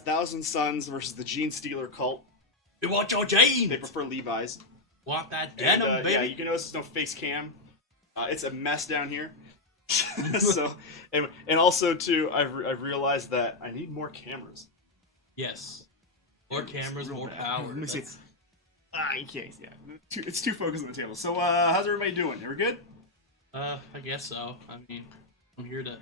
has Thousand Suns versus the Genestealer Cult. We want your jeans! They prefer Levi's. Want that denim, baby? Yeah, you can notice there's no face cam. It's a mess down here. So, and also too, I've realized that I need more cameras. Yes. More cameras, more power. Let me see. You can't. Yeah, it's too focused on the table. So, how's everybody doing? We're good. I guess so. I mean, I'm here to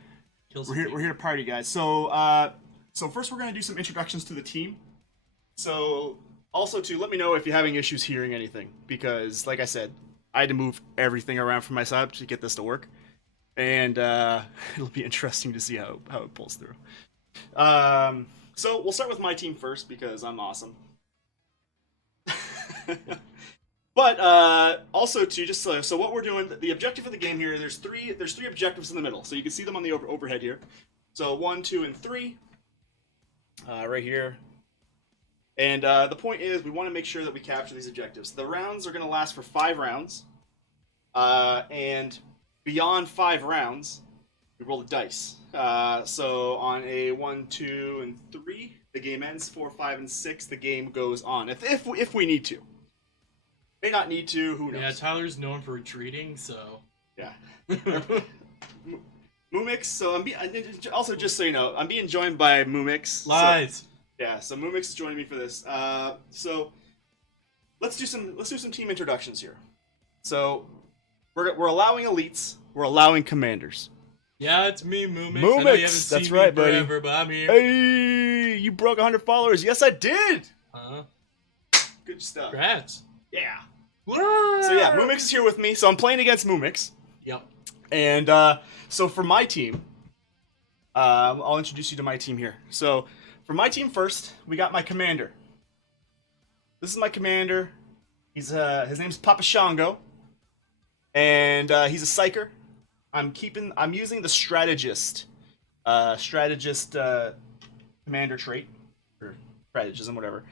kill some We're here to party, guys. So, so first we're gonna do some introductions to the team. So, also too, let me know if you're having issues hearing anything, because, like I said, I had to move everything around from my side to get this to work, and it'll be interesting to see how it pulls through. So we'll start with my team first because I'm awesome. But also too, just so what we're doing, the objective of the game here, there's three objectives in the middle, so you can see them on the overhead here. So 1, 2, and 3, right here. And the point is, we want to make sure that we capture these objectives. The rounds are going to last for 5 rounds, and beyond 5 rounds, we roll the dice. So on a 1, 2, and 3, the game ends. 4, 5, and 6, the game goes on. If we need to. May not need to, who knows? Yeah, Tyler's known for retreating, so... Yeah. Mumix, so also just so you know, I'm being joined by Mumix. Lies! So, yeah, so Mumix is joining me for this. So, let's do some team introductions here. So, we're allowing elites, we're allowing commanders. Yeah, it's me, Mumix. Mumix, I know you haven't seen that's me right, forever, buddy. But I'm here. Hey, you broke 100 followers. Yes, I did. Good stuff. Congrats. Yeah. So yeah, Mumix is here with me. So I'm playing against Mumix. Yep. And so for my team, I'll introduce you to my team here. So for my team first, we got my commander. This is my commander. He's his name's Papa Shango, and he's a psyker. I'm using the strategist commander trait, or strategism, whatever,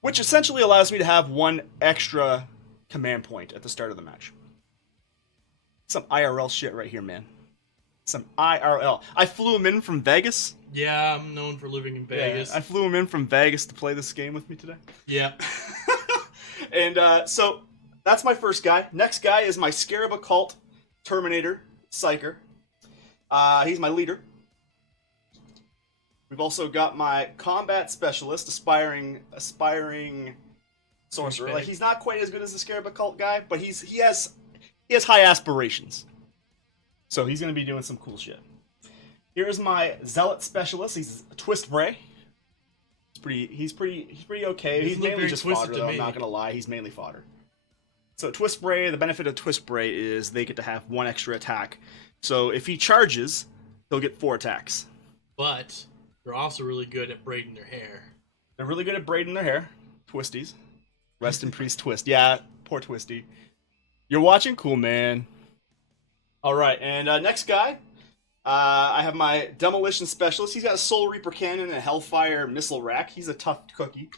which essentially allows me to have 1 extra command point at the start of the match. Some IRL shit right here, man. Some IRL. I flew him in from Vegas. Yeah, I'm known for living in Vegas. Yeah, I flew him in from Vegas to play this game with me today. Yeah. And so that's my first guy. Next guy is my Scarab Occult Terminator Psyker. He's my leader. We've also got my Combat Specialist, aspiring sorcerer. Like, he's not quite as good as the Scarab Occult guy, but he has high aspirations. So he's gonna be doing some cool shit. Here's my Zealot Specialist. He's a Twistbray. He's pretty okay. He's mainly just fodder, though, I'm not gonna lie. He's mainly fodder. So Twistbray, the benefit of Twistbray is they get to have 1 extra attack. So if he charges, he'll get 4 attacks. But they're also really good at braiding their hair. They're really good at braiding their hair. Twisties. Rest in peace, Twist. Yeah, poor Twisty. You're watching? Cool, man. Alright, and next guy. I have my Demolition Specialist. He's got a Soul Reaper Cannon and a Hellfire Missile Rack. He's a tough cookie.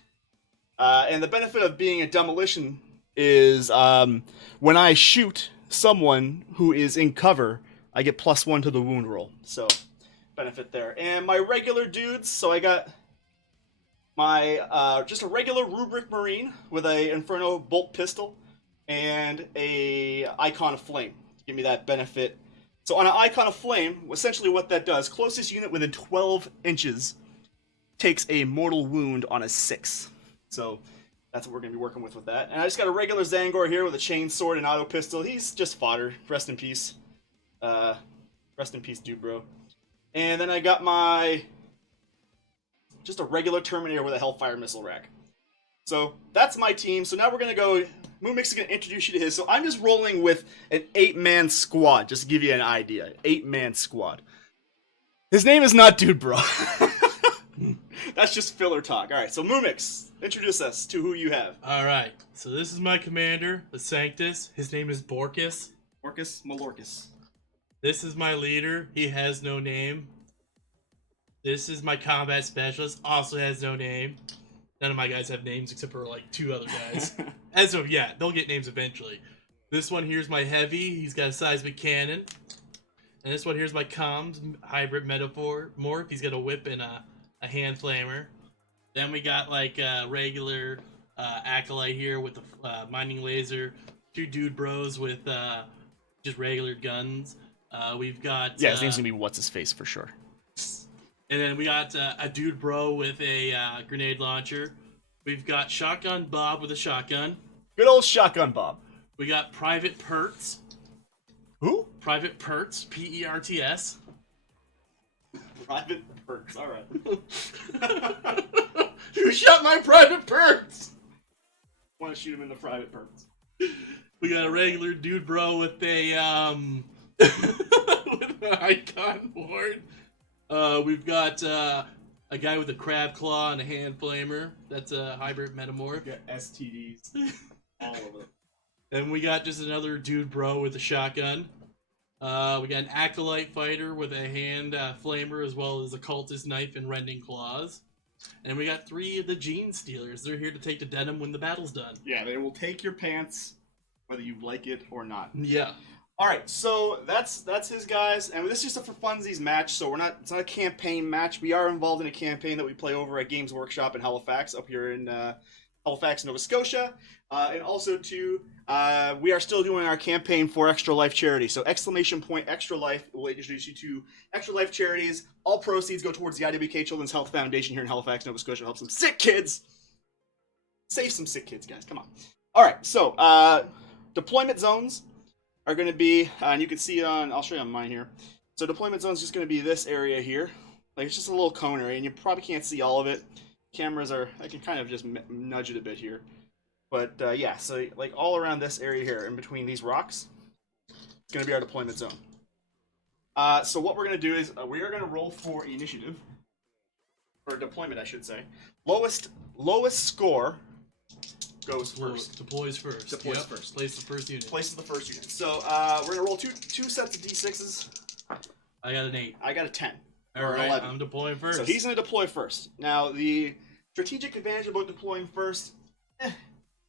And the benefit of being a Demolition is when I shoot someone who is in cover, I get +1 to the wound roll. So, benefit there. And my regular dudes, so I got my just a regular Rubric Marine with a Inferno Bolt Pistol and a Icon of Flame to give me that benefit. So on an Icon of Flame, essentially what that does, closest unit within 12 inches takes a mortal wound on a 6. So that's what we're going to be working with that. And I just got a regular Tzaangor here with a chain sword and auto pistol. He's just fodder. Rest in peace. Rest in peace, dude, bro. And then I got my just a regular Terminator with a Hellfire Missile Rack. So that's my team. So now we're going to go... Moomix is going to introduce you to his. So I'm just rolling with an 8-man squad, just to give you an idea. 8-man squad. His name is not Dude Bro. That's just filler talk. Alright, so Moomix, introduce us to who you have. Alright, so this is my commander, the Sanctus. His name is Borkus. Orcus Malorcus. This is my leader. He has no name. This is my combat specialist. Also has no name. None of my guys have names except for like 2 other guys. As of yet, they'll get names eventually. This one here's my heavy. He's got a seismic cannon. And this one here's my comms hybrid Metamorph. He's got a whip and a hand flamer. Then we got like a regular Acolyte here with the mining laser. 2 dude bros with just regular guns. We've got Yeah, his name's gonna be what's his face for sure. and then we got a dude bro with a grenade launcher. We've got Shotgun Bob with a shotgun. Good old Shotgun Bob. We got Private Perts. Who? Private Perts, Perts. Private Perks. All right. You shot my Private Perts. Want to shoot him in the Private Perks? We got a regular dude bro with a with an icon board. We've got a guy with a crab claw and a hand flamer. That's a hybrid metamorph. We got STDs. All of them. Then we got just another dude bro with a shotgun. We got an Acolyte Fighter with a hand flamer as well as a cultist knife and rending claws. And we got 3 of the Genestealers. They're here to take the denim when the battle's done. Yeah, they will take your pants, whether you like it or not. Yeah. All right, so that's his guys, and this is just a for funsies match. So it's not a campaign match. We are involved in a campaign that we play over at Games Workshop in Halifax, up here in Halifax, Nova Scotia, and also we are still doing our campaign for Extra Life charity. So !Extra Life will introduce you to Extra Life charities. All proceeds go towards the IWK Children's Health Foundation here in Halifax, Nova Scotia. Help some sick kids. Save some sick kids, guys. Come on. All right. So deployment zones are going to be, and you can see it on. I'll show you on mine here. So deployment zone is just going to be this area here. Like it's just a little cone area, and you probably can't see all of it. Cameras are. I can kind of just nudge it a bit here. But yeah, so like all around this area here, in between these rocks, it's going to be our deployment zone. So what we're going to do is we are going to roll for initiative, or deployment, I should say. Lowest score goes first. Deploys first. Deploys first. Place the first unit. Places the first unit. So we're going to roll two sets of d6s. I got an 8. I got a 10. All or right, an 11. I'm deploying first. So he's going to deploy first. Now the strategic advantage about deploying first.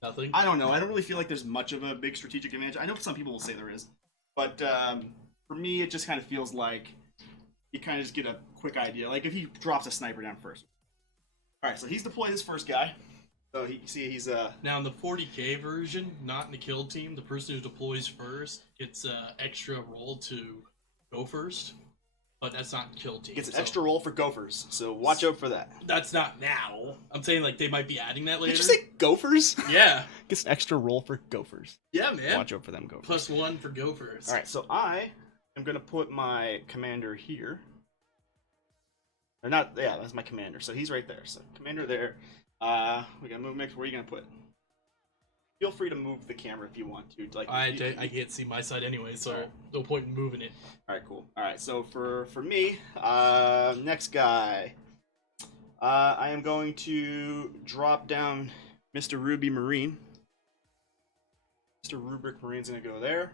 Nothing. I don't know. I don't really feel like there's much of a big strategic advantage. I know some people will say there is, but for me, it just kind of feels like you kind of just get a quick idea. Like if he drops a sniper down first. All right, so he's deployed his first guy. So he's now in the 40k version, not in the kill team, the person who deploys first gets extra roll to go first, but that's not kill team. Gets an extra roll for gophers. So watch out for that. That's not now. I'm saying like they might be adding that later. Did you say gophers? Yeah. Gets an extra roll for gophers. Yeah, man. Watch out for them gophers. +1 for gophers. All right, so I am gonna put my commander here. Or not? Yeah, that's my commander. So he's right there. So commander there. We gotta move mix. Where are you gonna put? Feel free to move the camera if you want to. Like I can't see my side anyway, so right. No point in moving it. All right, cool. All right, so for me, next guy, I am going to drop down Mr. Ruby Marine. Mr. Rubric Marine's gonna go there.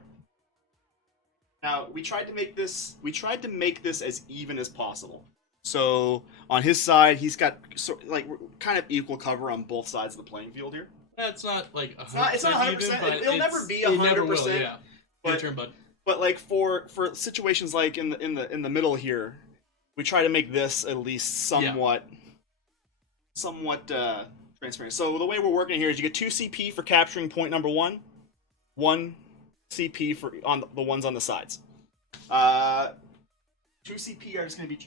Now we tried to make this as even as possible. So on his side, he's got kind of equal cover on both sides of the playing field here. That's not like it's not 100%. It'll never be 100%. Yeah. Your turn, bud. But like for situations like in the middle here, we try to make this at least somewhat transparent. So the way we're working here is you get 2 CP for capturing point number 1, 1 CP for on the ones on the sides. 2 CP are just going to be.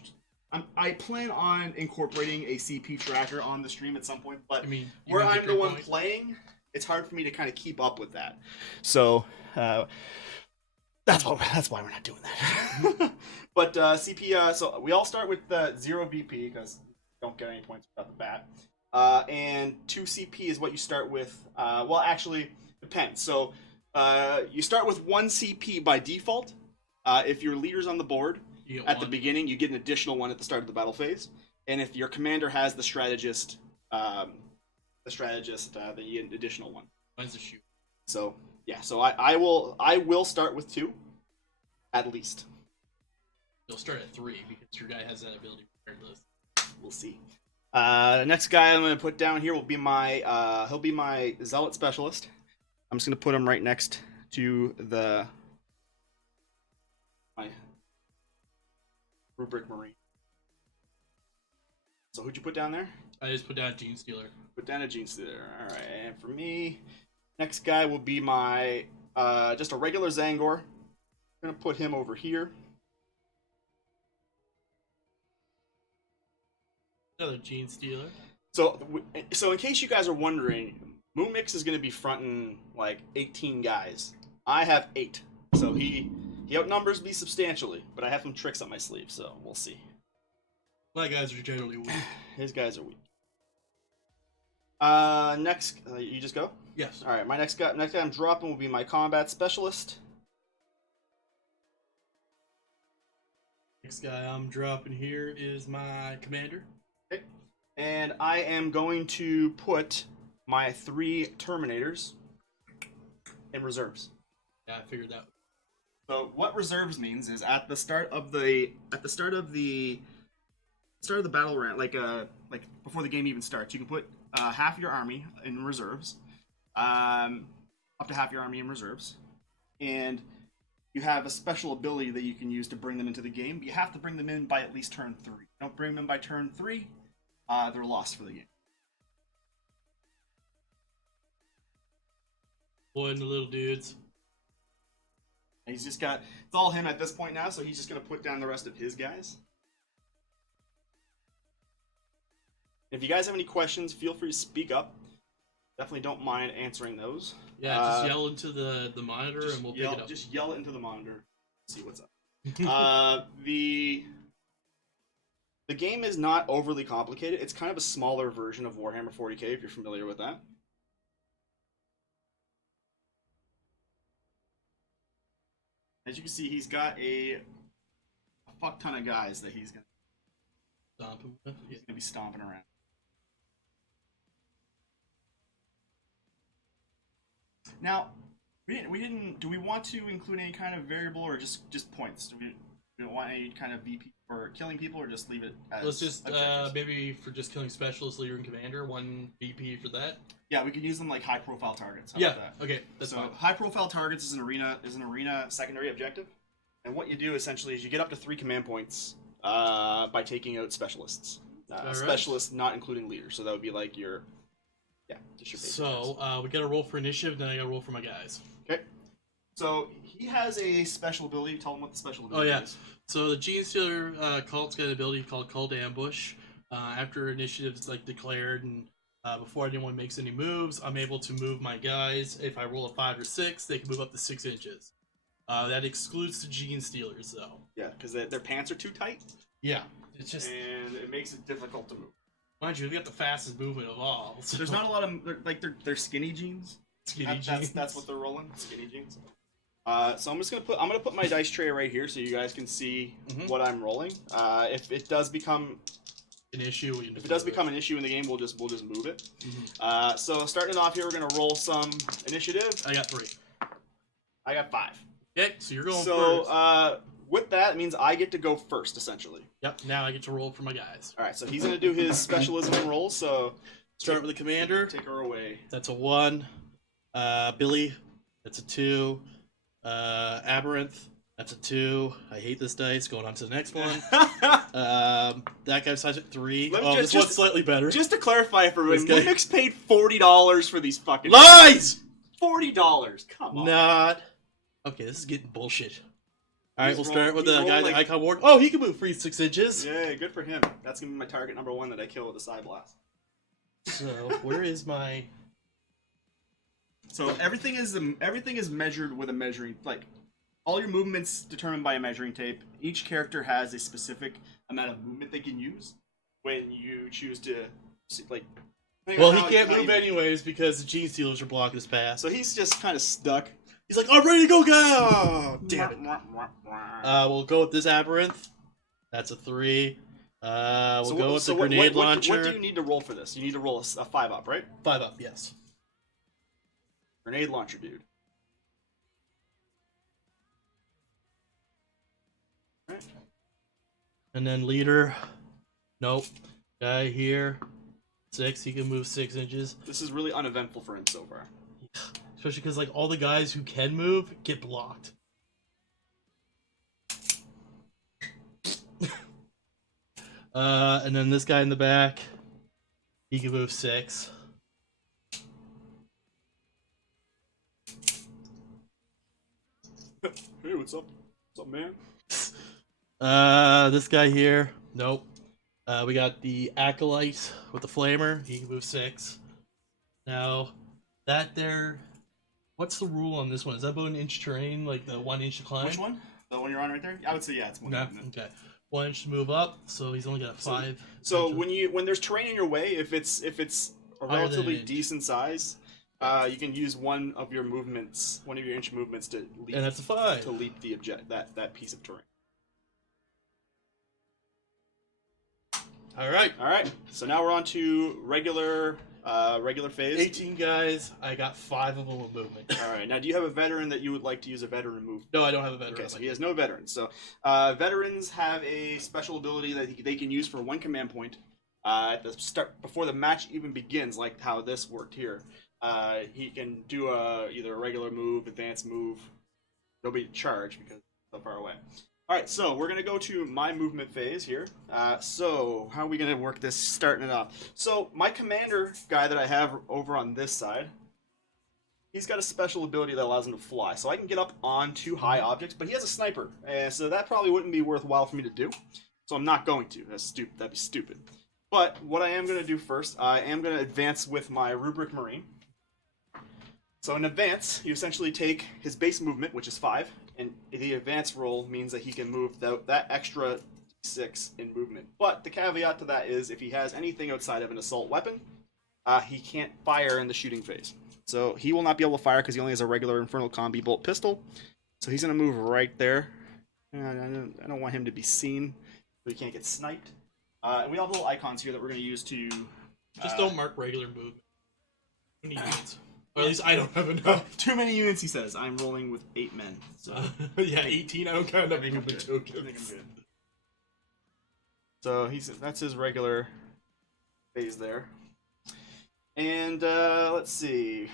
I plan on incorporating a CP tracker on the stream at some point, but where I'm the one playing, it's hard for me to kind of keep up with that. So that's why we're not doing that. But CP, so we all start with 0 VP because you don't get any points without the bat. And 2 CP is what you start with. Well, actually, depends. So you start with 1 CP by default. If your leader's on the board, at the beginning, you get an additional 1 at the start of the battle phase, and if your commander has the strategist, then you get an additional 1. Mine's a shoot. So yeah, so I will start with 2, at least. You'll start at 3 because your guy has that ability regardless. We'll see. Next guy I'm going to put down here will be my he'll be my Zealot Specialist. I'm just going to put him right next to my Rubric Marine. So who'd you put down there? I just put down Genestealer. Put down a Genestealer. All right, and for me, next guy will be my just a regular Tzaangor. I'm gonna put him over here. Another Genestealer. So in case you guys are wondering, Moomix is gonna be fronting like 18 guys. I have 8, so he outnumbers me substantially, but I have some tricks up my sleeve, so we'll see. My guys are generally weak. His guys are weak. Next, you just go? Yes. All right, my next guy I'm dropping will be my combat specialist. Next guy I'm dropping here is my commander. Okay. And I am going to put my 3 Terminators in reserves. Yeah, I figured that. So what reserves means is at the start of the battle round, like before the game even starts, you can put half your army in reserves, up to half your army in reserves, and you have a special ability that you can use to bring them into the game. But you have to bring them in by at least turn 3. If you don't bring them in by turn 3, they're lost for the game. Boy and the little dudes. And he's just got, it's all him at this point now, so he's just going to put down the rest of his guys. If you guys have any questions, feel free to speak up. Definitely don't mind answering those. Yeah, just yell into the monitor and we'll pick it up. Just yell it into the monitor. See what's up. The game is not overly complicated. It's kind of a smaller version of Warhammer 40k, if you're familiar with that. As you can see, he's got a fuck ton of guys that he's gonna be stomping around. Now, we didn't. Do we want to include any kind of variable or just points? Do we want any kind of VP for killing people, or just leave it as Let's just objectives? maybe for just killing specialist, leader, and commander, 1 VP for that. Yeah, we could use them like high profile targets. How Yeah. about that? Okay, that's So fine. high profile targets is an arena secondary objective, and what you do essentially is you get up to 3 command points by taking out specialists. Alright. Specialists not including leaders, so that would be like your just your basic guys. So we got to roll for initiative, then I got to roll for my guys. Okay. So he has a special ability. Tell him what the special ability is. So the Genestealer Cult's got an ability called Call to Ambush. After initiative's like declared and before anyone makes any moves, I'm able to move my guys. If I roll a 5 or 6, they can move up to 6 inches. That excludes the Genestealers, though. Yeah, because their pants are too tight, Yeah, it's just and it makes it difficult to move. mind you, we got the fastest movement of all. So There's not a lot of they're skinny jeans. skinny jeans. That's what they're rolling. Skinny jeans. So I'm gonna put my dice tray right here so you guys can see what I'm rolling. If it does become an issue. If it does become an issue in the game, we'll just move it. So starting off here, we're gonna roll some initiative. I got 3. I got 5. Okay, so you're going first. So with that, it means I get to go first, essentially. Yep. Now I get to roll for my guys. All right. So he's gonna do his specialism roll. So Start with the commander. take her away. That's a 1. Billy. That's a 2. Aberrant. That's a 2. I hate this dice. Going on to the next one. That guy's size at 3. Let me This one's slightly better. Just to clarify for everyone, This guy- Linux paid $40 for these fucking Lies! $40. Come on. Not. Okay, this is getting bullshit. Alright, He's we'll start with the rolling guy, like- the icon ward. Oh, he can move free 6 inches. Yeah, good for him. That's gonna be my target number 1 that I kill with a side blast. So, where is my... So everything is measured with a measuring, like all your movements determined by a measuring tape. Each character has a specific amount of movement they can use when you choose to like. Well, he can't move anyways because the Genestealers are blocking his path. So he's just kind of stuck. He's like, I'm ready to go, guy! Oh, damn it. We'll go with this Aberrant. That's a 3. We'll go with the grenade launcher. What do you need to roll for this? You need to roll a 5 up, right? 5 up, yes. Grenade launcher, dude. Right. And then leader. Nope. Guy here. 6. He can move 6 inches. This is really uneventful for him so far. Especially because like all the guys who can move get blocked. And then this guy in the back, he can move 6. Hey, what's up? What's up, man? This guy here, nope. We got the Acolyte with the Flamer. He can move 6. Now, that there, what's the rule on this one? Is that about an inch terrain, like the 1 inch to climb? Which one? The one you're on right there? I would say yeah, it's one. No, okay. 1 inch to move up, so he's only got a 5. So when there's terrain in your way, if it's a Higher than relatively an inch. decent size, you can use one of your inch movements to leap, And that's a 5. to leap the that piece of terrain. All right. All right. So now we're on to regular phase. 18 guys. I got 5 of them with movement. All right. Now, do you have a veteran that you would like to use a veteran move? No, I don't have a veteran. Okay, so he has no veterans. So veterans have a special ability that they can use for 1 command point at the start before the match even begins, like how this worked here. He can do either a regular move, advanced move. Nobody charge because it's so far away. All right, so we're gonna go to my movement phase here. So how are we gonna work this starting it off? So my commander guy that I have over on this side, he's got a special ability that allows him to fly. So I can get up onto high objects, but he has a sniper, and so that probably wouldn't be worthwhile for me to do. So I'm not going to. That's stupid. That'd be stupid. But what I am gonna do first, I am gonna advance with my Rubric Marine. So in advance, you essentially take his base movement, which is 5, and the advance roll means that he can move that extra 6 in movement. But the caveat to that is if he has anything outside of an assault weapon, he can't fire in the shooting phase. So he will not be able to fire because he only has a regular Infernal Combi bolt pistol. So he's going to move right there. I don't want him to be seen so he can't get sniped. And we have little icons here that we're going to use to... Just don't mark regular movement. Who needs it? Or at least I don't have enough. Too many units, he says. I'm rolling with 8 men. So yeah, 18. I don't count enough I think I'm movement good. tokens. I think I'm good. So that's his regular phase there. And let's see.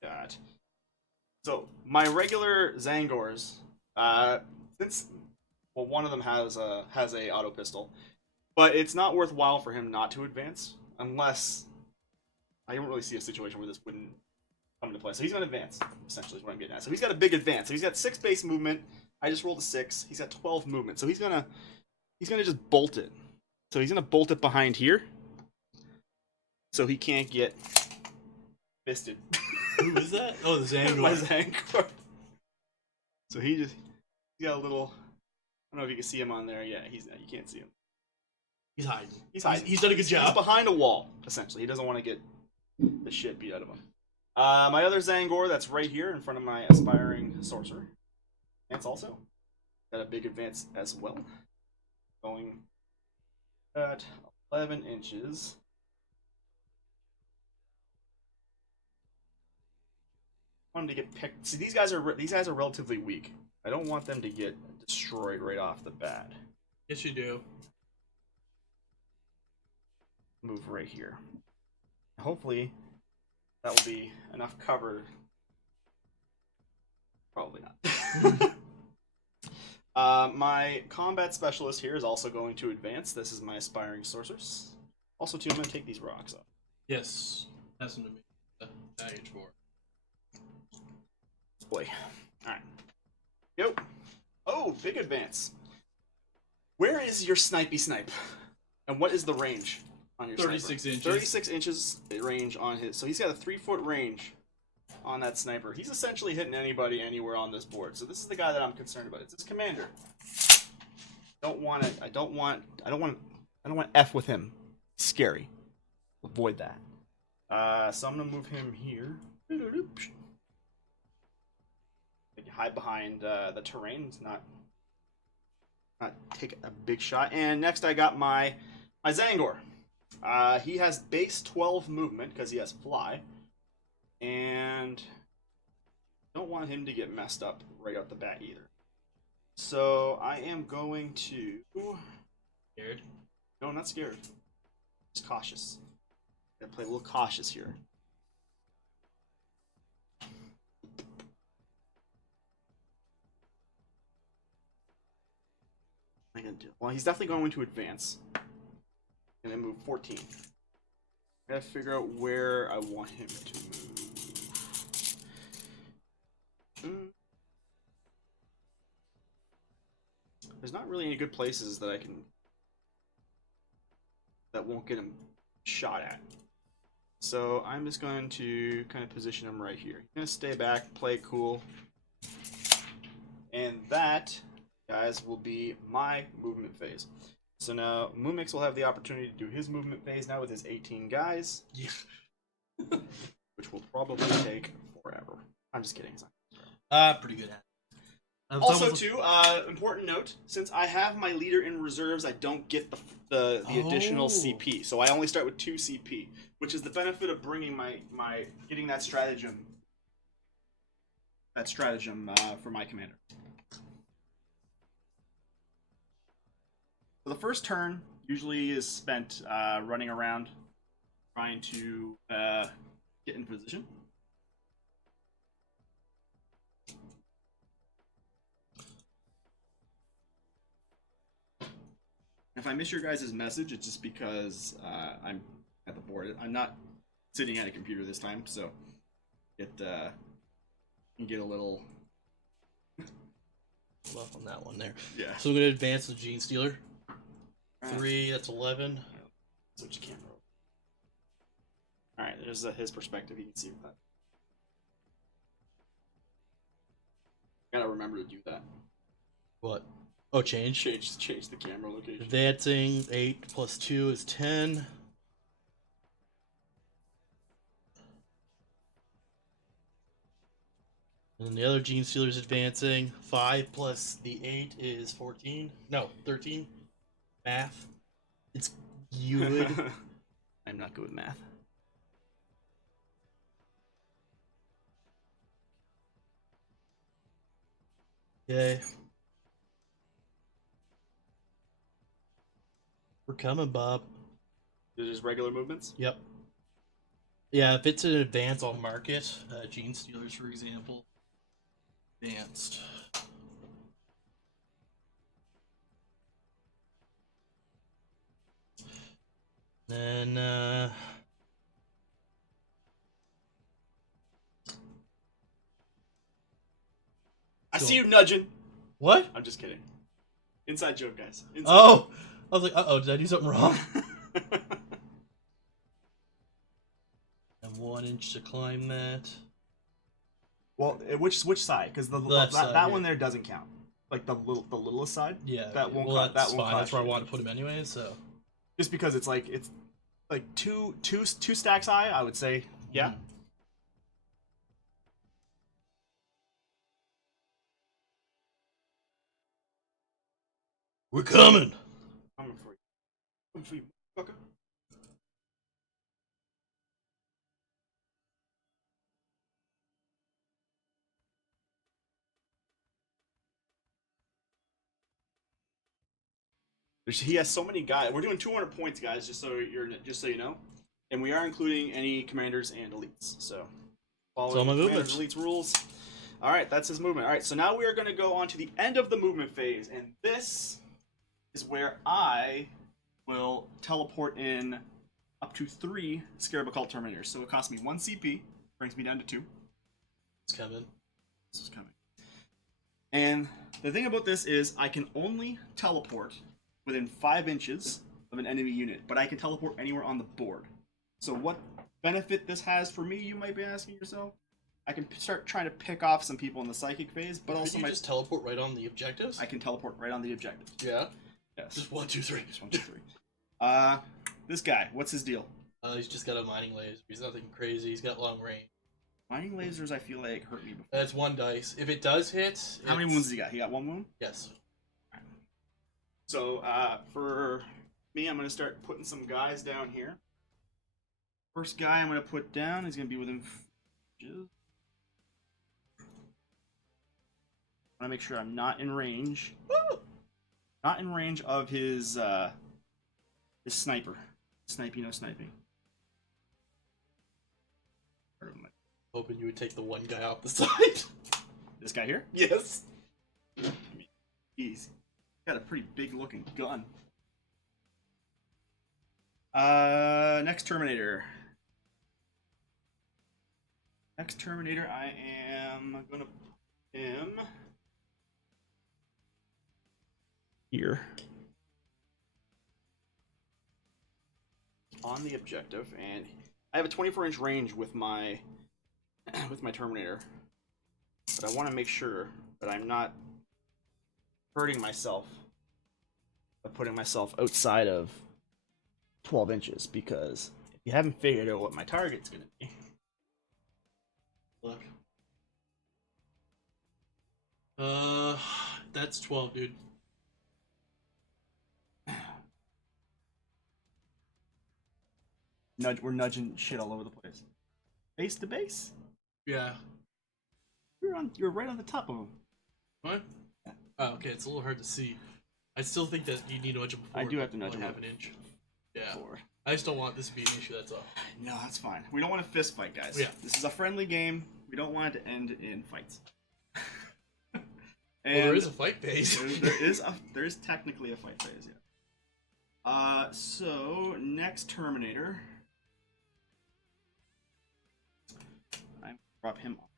God. So my regular Tzaangors, since one of them has a auto pistol, but it's not worthwhile for him not to advance unless I don't really see a situation where this wouldn't come into play. So he's going to advance, essentially, is what I'm getting at. So he's got a big advance. So he's got 6 base movement. I just rolled a 6. He's got 12 movement. So he's gonna just bolt it. So he's gonna bolt it behind here, so he can't get fisted. Who is that? Oh, the Tzaangor. My Tzaangor. So he got a little. I don't know if you can see him on there. Yeah, you can't see him. He's hiding. He's hiding. He's done a good He's job. behind a wall, essentially. He doesn't want to get the shit beat out of him. My other Tzaangor that's right here in front of my aspiring sorcerer. Advance also. Got a big advance as well. Going at 11 inches. I want him to get picked. See, these guys are relatively weak. I don't want them to get destroyed right off the bat. Yes, you do. Move right here. Hopefully, that will be enough cover. Probably not. My combat specialist here is also going to advance. This is my aspiring sorceress. Also, too, I'm going to take these rocks off. Yes. That's them to me. Baggage for. Boy. Alright. Yo. Oh, big advance. Where is your snipey snipe? And what is the range on your 36 sniper? inches. 36 inches range on his. So he's got a 3-foot range on that sniper. He's essentially hitting anybody anywhere on this board. So this is the guy that I'm concerned about. It's his commander. I don't want to F with him. It's scary. Avoid that. So I'm gonna move him here. Hide behind the terrain. Not take a big shot. And next I got my Tzaangor. He has base 12 movement because he has fly. And don't want him to get messed up right out the bat either. So I am going to... Scared? No, I'm not scared. Just cautious. Gotta play a little cautious here. What am I gonna do? Well, he's definitely going to advance. and then move 14. I gotta figure out where I want him to move. There's not really any good places that that won't get him shot at. So I'm just going to kind of position him right here. He's gonna stay back, play cool. And that, guys, will be my movement phase. So now Mumix will have the opportunity to do his movement phase now with his 18 guys. Yeah. Which will probably take forever. I'm just kidding. Pretty good at it. Also, too, important note: since I have my leader in reserves, I don't get the additional CP. So I only start with 2 CP, which is the benefit of bringing my getting that stratagem for my commander. So the first turn usually is spent running around, trying to get in position. If I miss your guys' message, it's just because I'm at the board. I'm not sitting at a computer this time, so it can get a little off on that one there. Yeah. So we're gonna advance the Genestealer. 3, that's 11. Switch camera. All right, there's his perspective. You can see that. Gotta remember to do that. What? Oh, change? Change the camera location. Advancing, 8 plus 2 is 10. And then the other Genestealer's advancing. 5 plus the 8 is 14. No, 13. Math. It's good. I'm not good with math. Okay. We're coming, Bob. Just regular movements? Yep. Yeah, if it's an advance, I'll mark it. Genestealers, for example. Advanced. Then, I see you nudging. What? I'm just kidding. Inside joke, guys. Inside Oh! I was like, uh-oh, did I do something wrong? And 1 inch to climb that. Well, which side? Because that one there doesn't count. Like the littlest side. Yeah. That won't. Well, that's that won't fine. clash. That's where I wanted to put him anyway. So. Just because it's like two stacks high, I would say. Yeah. Mm-hmm. We're coming. Coming for you. Coming for you, fucker. He has so many guys. We're doing 200 points, guys. Just so you know, and we are including any commanders and elites. So following my commanders movements. elites rules. All right, that's his movement. All right, so now we are going to go on to the end of the movement phase, and this is where I will teleport in up to 3 Scarab Occult Terminators. So it costs me 1 CP, brings me down to 2. It's coming. This is coming. And the thing about this is I can only teleport within 5 inches of an enemy unit, but I can teleport anywhere on the board. So what benefit this has for me, you might be asking yourself? I can start trying to pick off some people in the psychic phase, but also Can you just teleport right on the objectives? I can teleport right on the objective. Yeah. Yes. Just 1, 2, 3. Just 1, 2, 3. This guy, what's his deal? He's just got a mining laser. He's nothing crazy. He's got long range. Mining lasers, I feel like hurt me before. That's 1 dice. If it does hit, How many wounds does he got? He got 1 wound. Yes. So for me, I'm gonna start putting some guys down here. First guy I'm gonna put down is gonna be within. I want to make sure I'm not in range. Woo! Not in range of his sniper. Sniping, no sniping. Hoping you would take the 1 guy off the side. This guy here? Yes. He's got a pretty big looking gun. Next Terminator. Next Terminator, I am gonna put him here on the objective, and I have a 24-inch range with my Terminator, but I want to make sure that I'm not hurting myself by putting myself outside of 12 inches, because if you haven't figured out what my target's gonna be. Look. That's 12, dude. We're nudging shit all over the place. Base to base? Yeah. You're right on the top of him. What? Yeah. Oh, okay, it's a little hard to see. I still think that you need to nudge him forward. I do have to nudge him half an inch. Yeah. Forward. I just don't want this to be an issue, that's all. No, that's fine. We don't want a fist fight, guys. Yeah. This is a friendly game. We don't want it to end in fights. Well, there is a fight phase. there is technically a fight phase, yeah. So next Terminator. I'm gonna drop him off.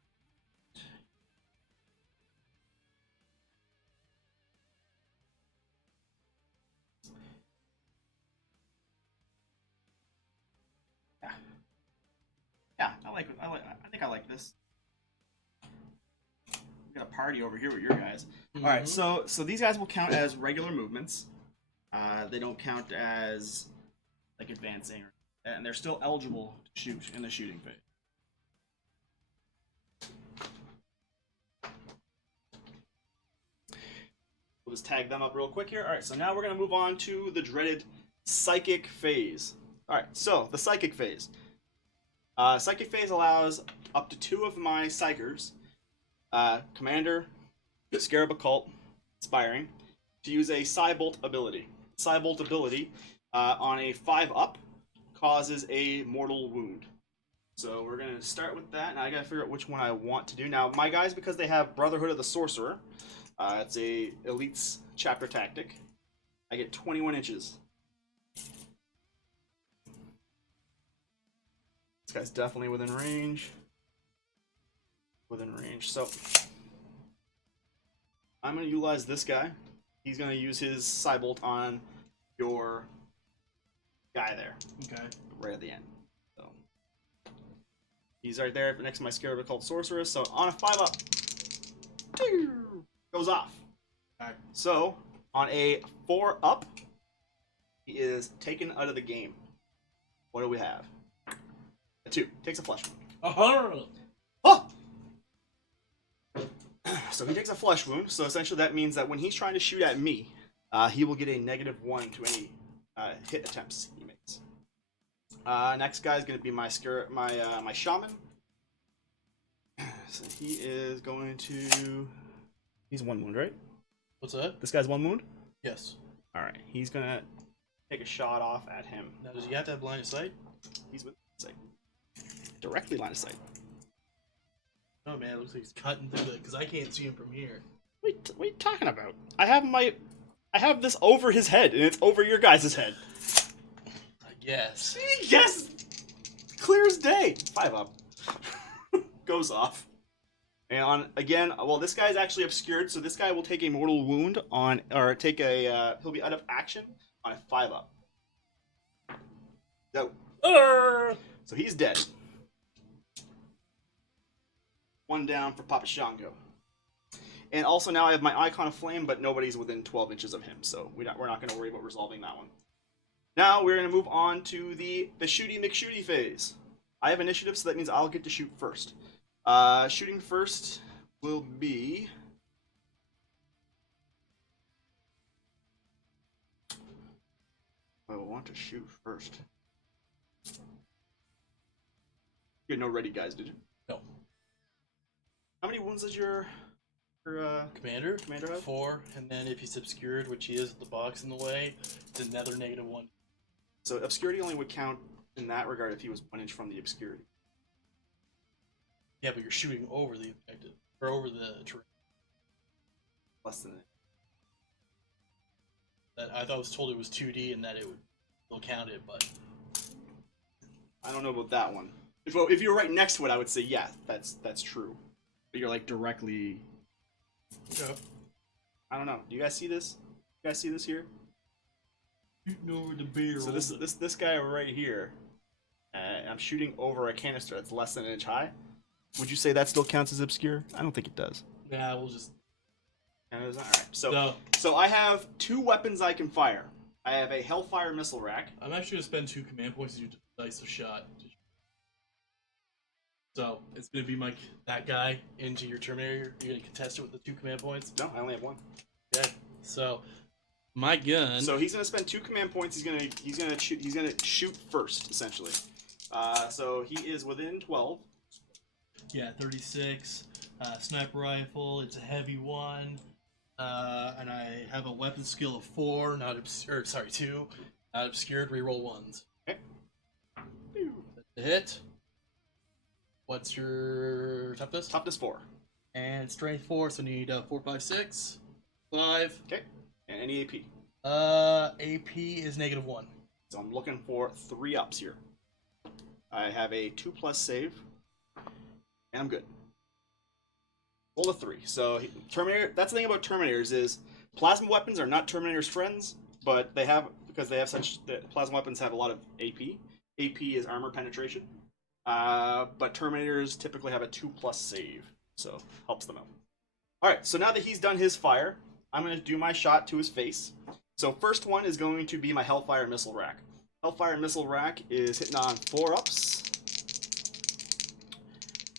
Yeah, I think I like this. We got a party over here with your guys. Mm-hmm. All right, so these guys will count as regular movements. They don't count as like advancing, and they're still eligible to shoot in the shooting phase. We'll just tag them up real quick here. All right, so now we're gonna move on to the dreaded psychic phase. All right, so the psychic phase. Psychic phase allows up to 2 of my psychers, Commander, Scarab, Occult, Inspiring, to use a Psybolt ability. Psybolt ability on a 5-up causes a mortal wound. So we're gonna start with that. Now I gotta figure out which one I want to do. Now my guys, because they have Brotherhood of the Sorcerer, it's a Elite's chapter tactic. I get 21 inches. This guy's definitely within range. So I'm going to utilize this guy. He's going to use his Psybolt on your guy there. Okay. Right at the end. So he's right there next to my Scarab Occult Sorceress. So on a 5-up, goes off. Alright. So on a 4-up, he is taken out of the game. What do we have? A 2. Takes a flesh wound. Oh! So he takes a flesh wound. So essentially that means that when he's trying to shoot at me, he will get a -1 to any hit attempts he makes. Next guy is going to be my Shaman. So he is going to... He's 1 wound, right? What's that? This guy's 1 wound? Yes. Alright, he's going to take a shot off at him. Now, does he have to have line of sight? He's with sight. Directly line of sight. Oh man, it looks like he's cutting through it because I can't see him from here. What are you talking about? I have this over his head, and it's over your guys' head. I guess. Yes! Clear as day. 5-up. Goes off. And again, well, this guy's actually obscured, so this guy will take a mortal wound on, or take a, he'll be out of action on a 5-up. So, so he's dead. 1 down for Papa Shango. And also now I have my Icon of Flame, but nobody's within 12 inches of him, so we're not going to worry about resolving that one. Now we're going to move on to the Shooty McShooty phase. I have initiative, so that means I'll get to shoot first. Shooting first will be... I will want to shoot first. You had no ready guys, did you? No. How many wounds does your Commander have? 4, and then if he's obscured, which he is with the box in the way, it's another -1. So obscurity only would count in that regard if he was 1 inch from the obscurity. Yeah, but you're shooting over the objective, or over the terrain. Less than it. That I thought I was told it was 2D and that it would still count it, but I don't know about that one. If you're right next to it, I would say yeah, that's true. But you're like directly. Okay. I don't know. Do you guys see this? You guys see this here? Shooting over the barrel. So this guy right here, I'm shooting over a canister that's less than an inch high. Would you say that still counts as obscure? I don't think it does. Yeah, we'll just. Alright, so No. so I have 2 weapons I can fire. I have a Hellfire missile rack. I'm actually gonna spend 2 command points to do decisive shot. So it's gonna be that guy into your Terminator. You're gonna contest it with the 2 command points. No, I only have 1. Okay. So my gun. So he's gonna spend 2 command points. He's gonna shoot first, essentially. So he is within 12. Yeah, 36. Sniper rifle. It's a heavy one. And I have a weapon skill of 4, 2, not obscured. Reroll 1s. Okay. That's the hit. What's your toughness? Toughness 4. And strength 4, so need 4, 5, 6. 5. Okay. And any AP. AP is -1. So I'm looking for 3 ups here. I have a 2+ save, and I'm good. Roll a 3. So Terminator. That's the thing about Terminators is plasma weapons are not Terminator's friends, but because they have plasma weapons have a lot of AP. AP is armor penetration, but Terminators typically have a 2+ save, so helps them out. All right. So now that he's done his fire, I'm going to do my shot to his face. So first one is going to be my Hellfire missile rack. Hellfire missile rack is hitting on 4 ups.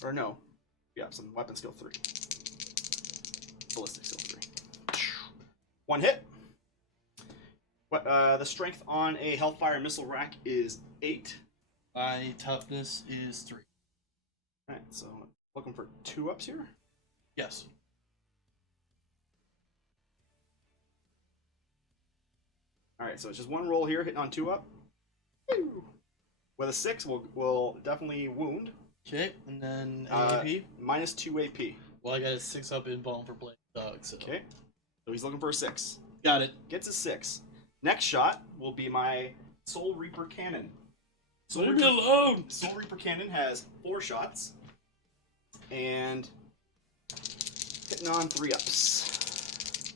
Or no. Yeah, some weapon skill 3. Ballistic skill 3. 1 hit. The strength on a Hellfire missile rack is 8. My toughness is 3. Alright, so looking for 2 ups here. Yes. Alright, so it's just 1 roll here, hitting on 2 up. Woo! With a 6, we'll definitely wound. Okay, and then AP? Minus 2 AP. Well, I got a 6 up in bomb for playing dog, so. Okay. So he's looking for a 6. Got it. Gets a 6. Next shot will be my Soul Reaper Cannon. Leave me alone! Soul Reaper Cannon has 4 shots. And hitting on 3 ups.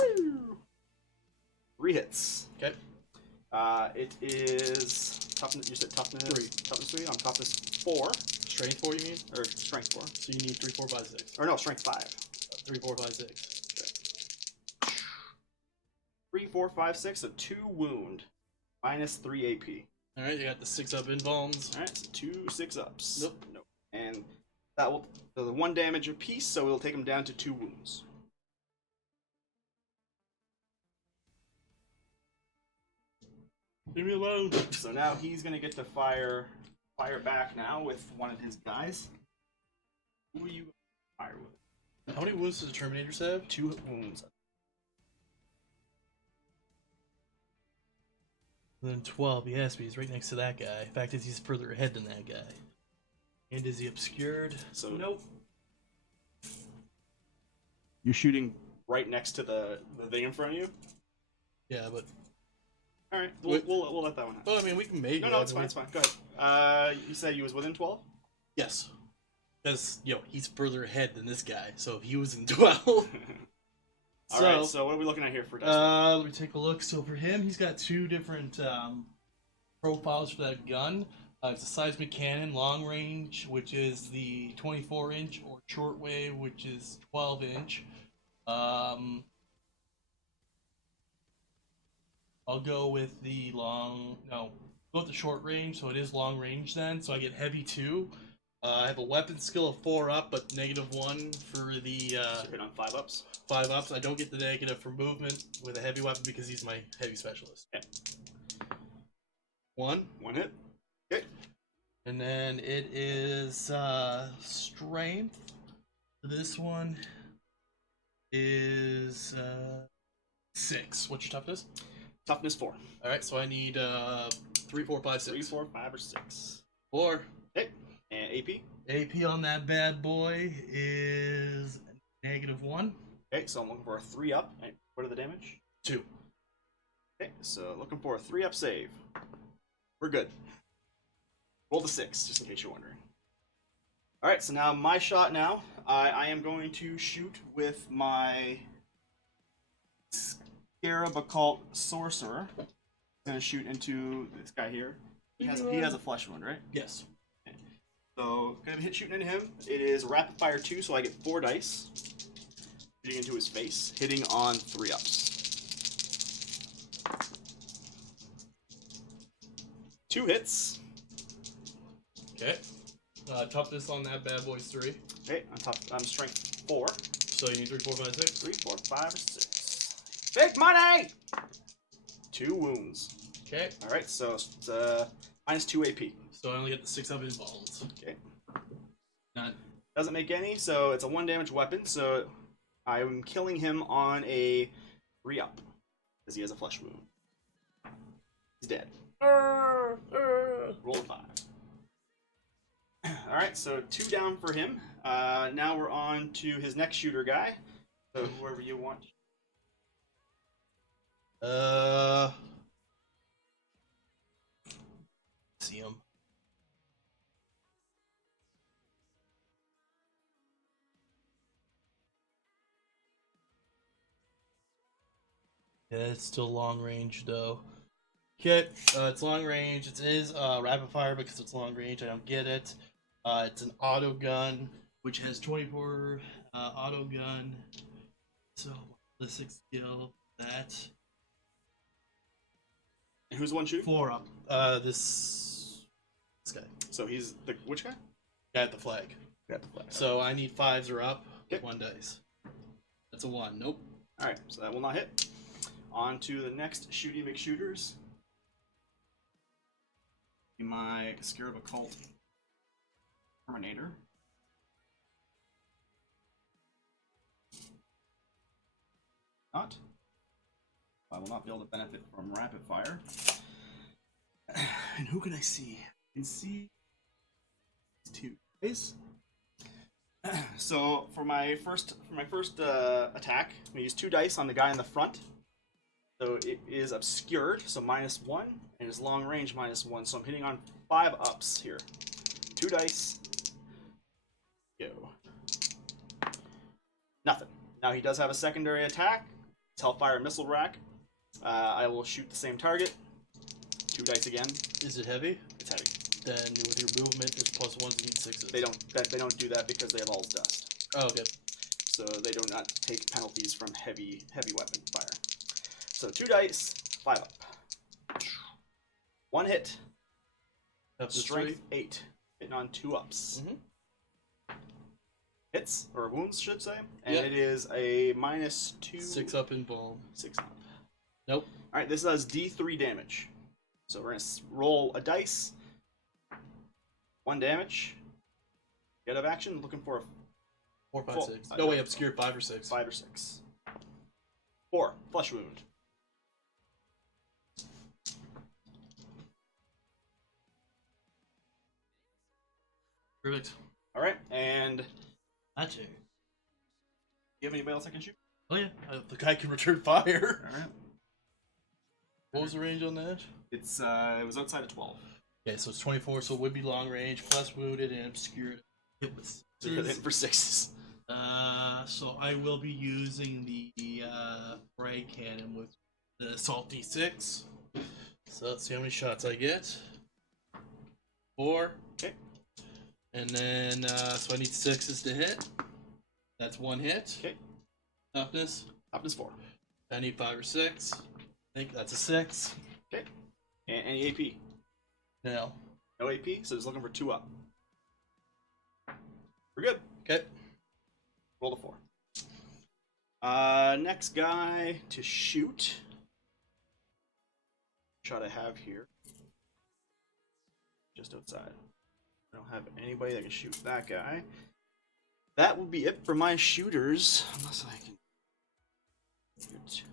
Woo! 3 hits. Okay. It is toughness. You said toughness 3. Toughness 3. I'm toughness 4. Strength 4, you mean? Or strength 4. So you need 3, 4, 5, 6. Or no, strength 5. 3, 4, 5, 6. 3, 4, 5, 6. So 2 wound. Minus 3 AP. Alright, you got the 6 up in bombs. Alright, so 2 6 ups. Nope. Nope. And that will so the 1 damage apiece, so it'll take him down to 2 wounds. Leave me alone! So now he's gonna get to fire back now with one of his guys. Who are you gonna fire with? How many wounds does the Terminators have? 2 wounds. And then 12, he has to be. He's right next to that guy. In fact, he's further ahead than that guy. And is he obscured? So Nope. you're shooting right next to the thing in front of you. Yeah, but. All right, we'll let that one happen. Well, I mean, we can make. No, it's fine. It's fine. Go ahead. You said he was within 12. Yes. Because, he's further ahead than this guy, so if he was in 12. Alright, so what are we looking at here for dice? Let me take a look. So for him, he's got 2 different profiles for that gun. It's a seismic cannon, long range, which is the 24-inch, or shortwave, which is 12-inch. I'll go with the go with the short range, so it is long range then. So I get heavy 2. I have a weapon skill of 4 up, but -1 for the So hit on 5 ups. 5 ups. I don't get the negative for movement with a heavy weapon because he's my heavy specialist. Okay. 1. 1 hit. Okay. And then it is strength. This one is 6. What's your toughness? Toughness 4. Alright, so I need 3, 4, 5, 6. 3, 4, 5, or 6. 4. Okay. And AP. AP on that bad boy is -1. Okay, so I'm looking for a 3 up. Right, what are the damage? 2. Okay, so looking for a 3 up save. We're good. Roll the 6, just in case you're wondering. Alright, so now my shot now. I am going to shoot with my Scarab Occult Sorcerer. I'm going to shoot into this guy here. He has a flesh wound, right? Yes. Okay. So, going to hit shooting into him. It is Rapid Fire 2, so I get 4 dice. Shooting into his face, hitting on 3 ups. 2 hits. Okay. Toughness on that bad boy's 3. Okay, I'm strength 4. So you need 3, 4, 5, 6? 3, 4, 5, or 6. Big money! 2 wounds. Okay. Alright, so it's minus 2 AP. So I only get the 6 up involved. Okay. None. Doesn't make any, so it's a 1 damage weapon, so I'm killing him on a 3 up. Because he has a flesh wound. He's dead. Roll 5. Alright, so 2 down for him. Now we're on to his next shooter guy. So whoever you want. See him. Yeah, it's still long range though. Okay, it's long range. It is rapid fire because it's long range. I don't get it. It's an auto gun, which has 24 auto gun. So the 6 skill that. And who's the one shooting? 4 up. This guy. So he's the which guy? Guy at the flag. Got the flag. So I need 5s or up. Okay. 1 dice. That's a 1. Nope. Alright, so that will not hit. On to the next shooty McShooters. My Scarab Occult Terminator. Not. I will not be able to benefit from rapid fire. And who can I see? I can see these 2 guys. So for my first attack, I'm gonna use 2 dice on the guy in the front. So it is obscured, so -1, and his long range -1. So I'm hitting on 5 ups here. 2 dice. Go. Nothing. Now he does have a secondary attack. It's Hellfire Missile Rack. I will shoot the same target. 2 dice again. Is it heavy? It's heavy. Then with your movement, there's +1s and 6s. They don't do that because they have All's Dust. Oh, okay. So they do not take penalties from heavy weapon fire. So 2 dice, 5 up. 1 hit. Up to Strength 3. 8. Hitting on 2 ups. Mm-hmm. Hits, or wounds, should say. And Yep. it is a -2. 6 up involved. 6 up. Nope. Alright, this does D3 damage. So we're going to roll a dice. 1 damage. Get out of action, looking for a 4, 5, Full. 6. No way, obscure 5 or 6. 5 or 6. 4. Flesh wound. Perfect. Alright, and Gotcha. do you have anybody else I can shoot? Oh yeah, the guy can return fire. Alright. What was the range on that? It was outside of 12. Okay, so it's 24, so it would be long range, plus wounded and obscured. Hit with So you're hitting sixes. for 6s. So I will be using the ray cannon with the salty 6. So let's see how many shots I get. 4. Okay. And then so I need 6s to hit. That's 1 hit. Okay. Toughness. Toughness 4. I need 5 or 6. I think that's a 6. Okay. And any AP? No. No AP, so just looking for 2 up. We're good. Okay. Roll the 4. Next guy to shoot. Shot I have here. Just outside. I don't have anybody that can shoot that guy. That will be it for my shooters. Unless I can shoot.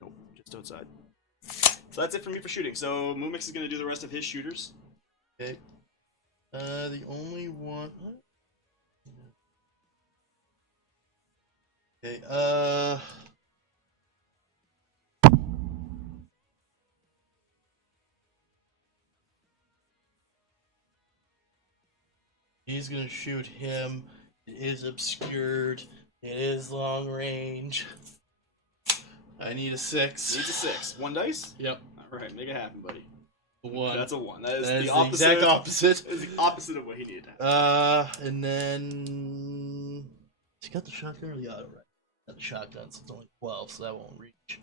Nope, just outside. So that's it for me for shooting. So Mumix is going to do the rest of his shooters. Okay. The only one. Okay. He's gonna shoot him. It is obscured. It is long range. I need a 6. Needs a 6. 1 dice? Yep. Alright, make it happen, buddy. 1. That's a 1. That is That the is opposite. exact opposite. That is the opposite of what he needed to have. And then he got the shotgun or the auto right? Got the shotgun, so it's only 12, so that won't reach.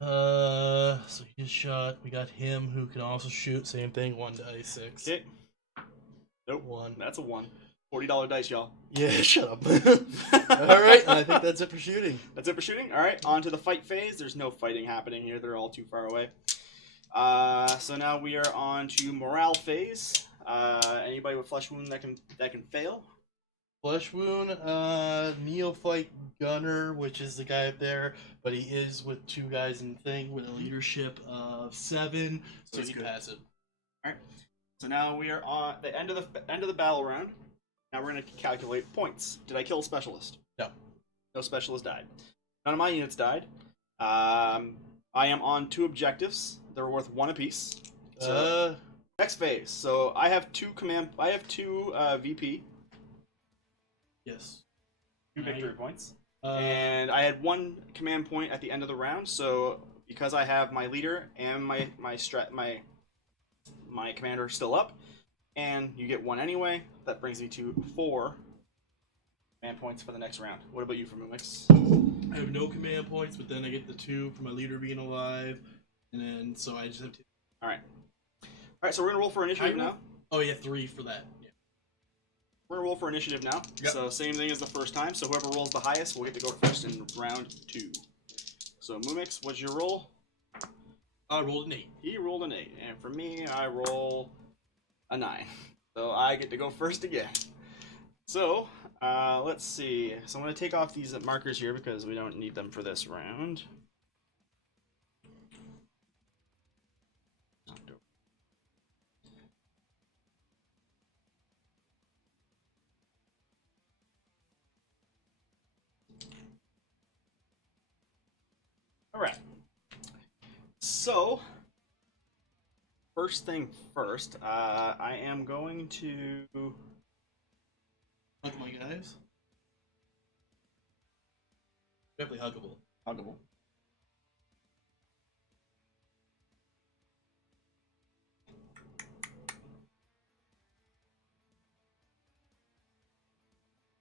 So he's shot. We got him who can also shoot. Same thing. 1 dice, 6. Okay. Nope. 1. That's a 1. $40 dice, y'all. Yeah, shut up. Alright, I think that's it for shooting. That's it for shooting? Alright, on to the fight phase. There's no fighting happening here. They're all too far away. So now we are on to morale phase. Anybody with flesh wound that can fail? Flesh wound, Neophyte Gunner, which is the guy up there, but he is with 2 guys in the thing with a leadership of 7, so he can pass it. Alright. So now we are on the end of the battle round. Now we're going to calculate points. Did I kill a specialist? No. No specialist died. None of my units died. I am on 2 objectives. They're worth 1 apiece. So next phase. So I have 2 VP. Yes. 2 victory points. And And I had 1 command point at the end of the round. So because I have my leader and my commander still up, and you get 1 anyway, that brings me to 4 command points for the next round. What about you for Mumix? I have no command points, but then I get the 2 for my leader being alive, and then so I just have 2. Alright. Alright, so we're gonna roll for initiative now. Oh yeah, 3 for that. Yeah. We're gonna roll for initiative now. Yep. So same thing as the first time. So whoever rolls the highest will get to go first in round 2. So Mumix, what's your roll? I rolled an 8. He rolled an 8, and for me, I roll a 9. So I get to go first again. So let's see. So I'm gonna take off these markers here because we don't need them for this round. Alright. So, first thing first, I am going to... Hug my guys. Definitely huggable. Huggable.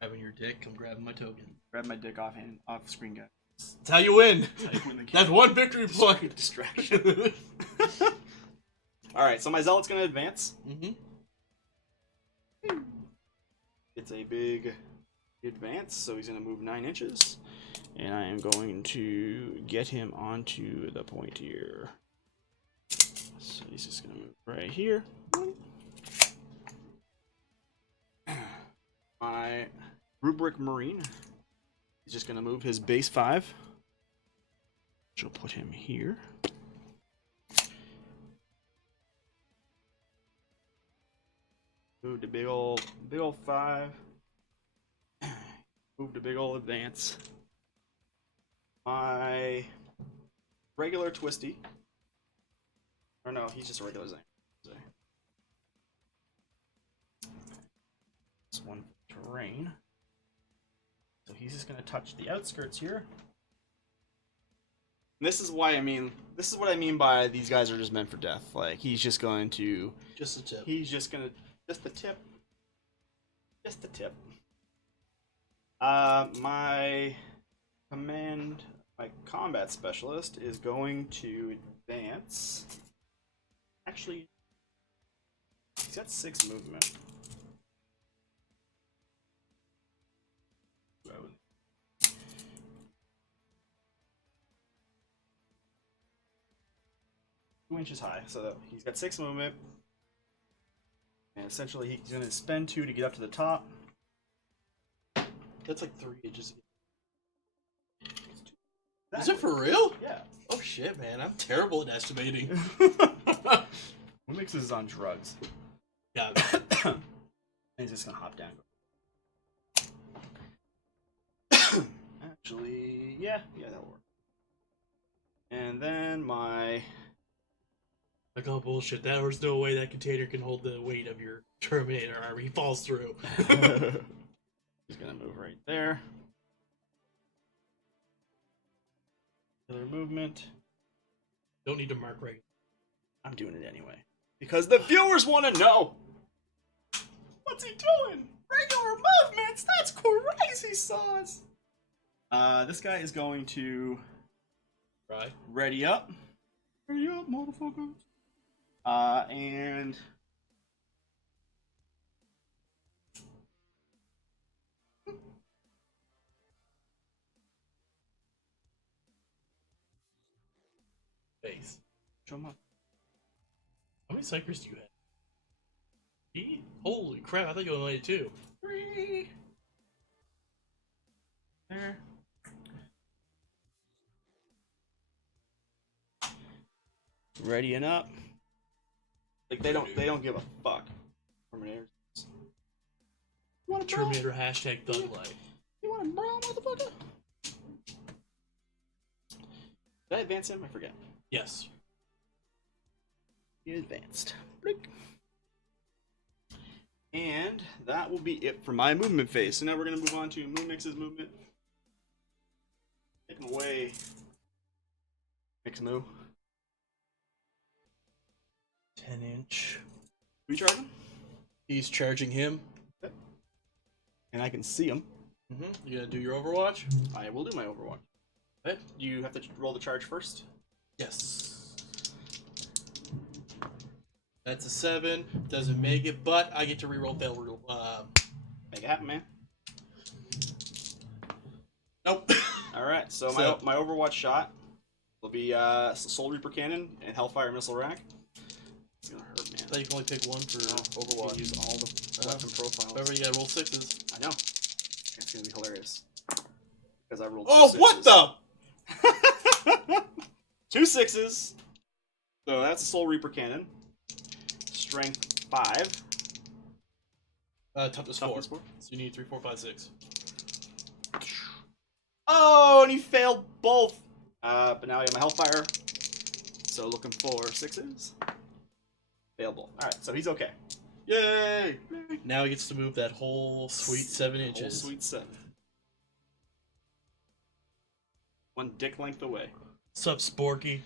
Having your dick, come grabbing my token. Grab my dick off screen, guy. That's how you win. That's how you win the game. That's 1 victory point. Distraction. Alright, so my Zealot's gonna advance. Mm-hmm. It's a big advance, so he's gonna move 9 inches. And I am going to get him onto the point here. So he's just gonna move right here. My Rubric Marine is just gonna move his base 5. Which will put him here. Move the big old 5. Move the big old advance. My regular Twisty. Or no, he's just a regular Zang. This one terrain. So he's just gonna touch the outskirts here. And this is what I mean by these guys are just meant for death. Like he's just going to Just a tip. He's just gonna just the tip. Just the tip. My combat specialist is going to advance. Actually, he's got 6 movement. 2 inches high, so he's got 6 movement. And essentially, he's going to spend 2 to get up to the top. That's like 3 inches. That Is it for real? Yeah. Oh shit, man! I'm terrible at estimating. What mixes is on drugs? Yeah. And he's just gonna hop down. Actually, yeah, that'll work. And then my Like, oh bullshit, there's no way that container can hold the weight of your Terminator armor. He falls through. He's gonna move right there. Another movement. Don't need to mark right. I'm doing it anyway. Because the viewers want to know! What's he doing? Regular movements? That's crazy sauce! This guy is going to... Right. Ready up. Ready up, motherfuckers. And... Base. Show him up. How many Psychers do you have? Holy crap, I thought you only had 2. 3. There. Readying up. Like they don't give a fuck. Terminators. You want a brawl? Terminator hashtag Thunlight. You want a brawl, motherfucker? Did I advance him? I forget. Yes. He advanced. Blink. And that will be it for my movement phase. So now we're gonna move on to Moonmix's movement. Take him away. Mix Moo. 10-inch. Recharge him. He's charging him. Okay. And I can see him. You gonna do your Overwatch? I will do my Overwatch. Okay. You have to roll the charge first. Yes. That's a 7. Doesn't make it, but I get to reroll fail. Make it happen, man. Nope. Alright, so my Overwatch shot will be Soul Reaper Cannon and Hellfire Missile Rack. It's gonna hurt, man. I thought you can only pick one for Overwatch. Use all the weapon profiles. However, you gotta roll 6s. I know. It's gonna be hilarious. Because I rolled 2 what the? 2 6s. So that's a Soul Reaper Cannon. Strength 5. Toughness 4. So you need 3, 4, 5, 6. Oh, and he failed both. But now I have my Hellfire. So looking for 6s. Failable. Alright, so he's okay. Yay! Now he gets to move that whole sweet 7 inches. Whole sweet 7. One dick length away. Sup, Sporky?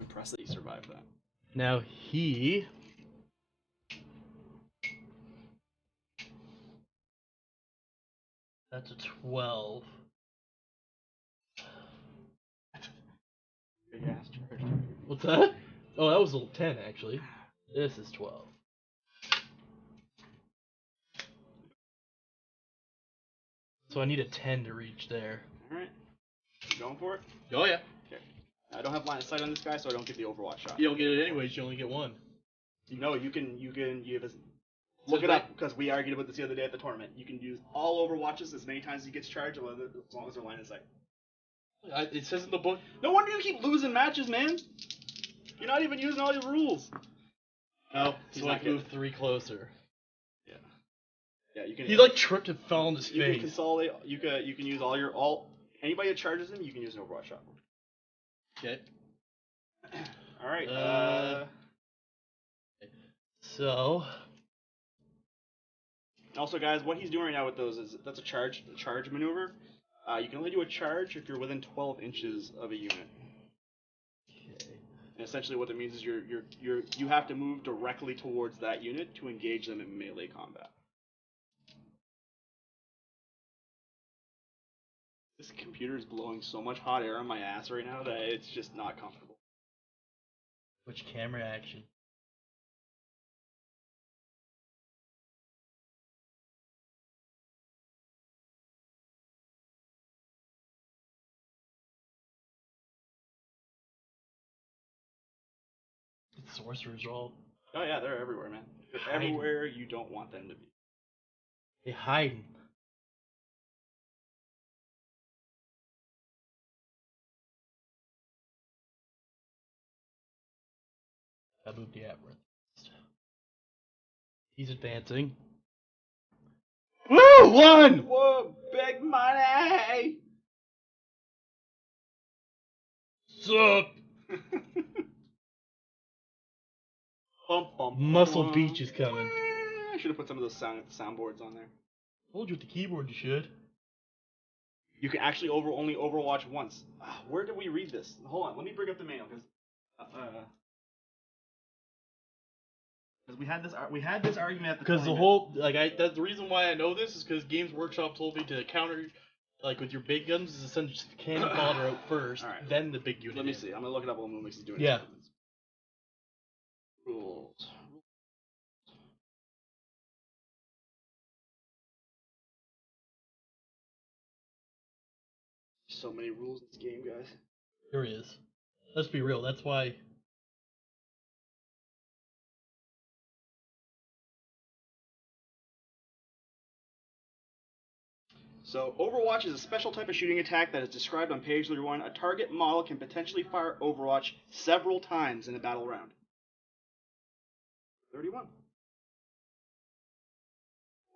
Impressed that he survived that. Now he... That's a 12. Big ass charge. What's that? Oh, that was a 10, actually. This is 12. So I need a 10 to reach there. Alright. You going for it? Oh, yeah. Okay. I don't have line of sight on this guy, so I don't get the Overwatch shot. You don't get it anyways, you only get 1. No, you have a... Look it up, because we argued about this the other day at the tournament. You can use all Overwatches as many times as he gets charged, as long as they're line of sight. It says in the book... No wonder you keep losing matches, man! You're not even using all your rules! No, he's so not I can move 3 closer. Yeah. Yeah, you can... He, like, tripped and fell on his You face. can consolidate, you can use anybody that charges him, you can use an Overwatch shot. Okay. Alright, So... Also, guys, what he's doing right now with those is that's a charge maneuver. You can only do a charge if you're within 12 inches of a unit. Okay. And essentially, what that means is you have to move directly towards that unit to engage them in melee combat. This computer is blowing so much hot air on my ass right now that it's just not comfortable. Which camera action? Sorcerers are all... Oh yeah, they're everywhere, man. They're hiding. everywhere you don't want them to be. They hiding. I moved the Aberrants. He's advancing. Woo! 1! Whoa! Big money! What's up? Muscle Beach is coming. I should have put some of those soundboards on there. Told you with the keyboard you should. You can actually only Overwatch once. Where did we read this? Hold on, let me bring up the manual because we had this argument at the because the tournament. whole that's the reason why I know this is because Games Workshop told me to counter with your big guns is to send cannon fodder out first, right. Then the big unit. Let me see. I'm gonna look it up while Moomix is doing Yeah. it. Rules. So many rules in this game, guys. There is. Let's be real. That's why. So, Overwatch is a special type of shooting attack that is described on page 31. A target model can potentially fire Overwatch several times in a battle round. 31.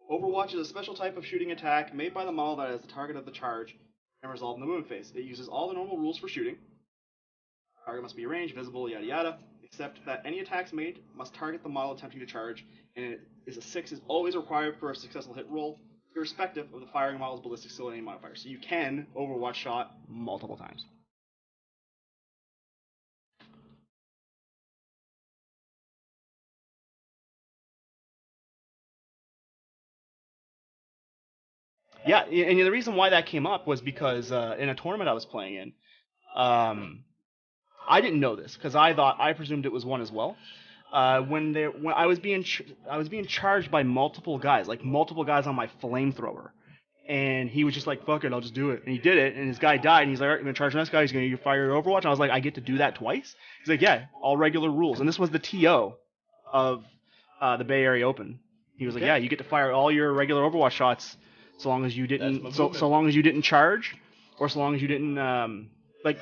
Overwatch is a special type of shooting attack made by the model that is the target of the charge and resolved in the wound phase. It uses all the normal rules for shooting. Target must be ranged, visible, yada yada, except that any attacks made must target the model attempting to charge, and it is a 6 is always required for a successful hit roll, irrespective of the firing model's ballistic skill and any modifier. So you can Overwatch shot multiple times. Yeah, and the reason why that came up was because in a tournament I was playing in, I didn't know this because I presumed it was one as well. When I was being charged by multiple guys on my flamethrower, and he was just like, "Fuck it, I'll just do it," and he did it, and his guy died, and he's like, "All right, I'm gonna charge the next guy. He's gonna fire your Overwatch." And I was like, "I get to do that twice?" He's like, "Yeah, all regular rules," and this was the TO of the Bay Area Open. He was like, "Yeah, you get to fire all your regular Overwatch shots." So long as you didn't, so long as you didn't charge, or so long as you didn't,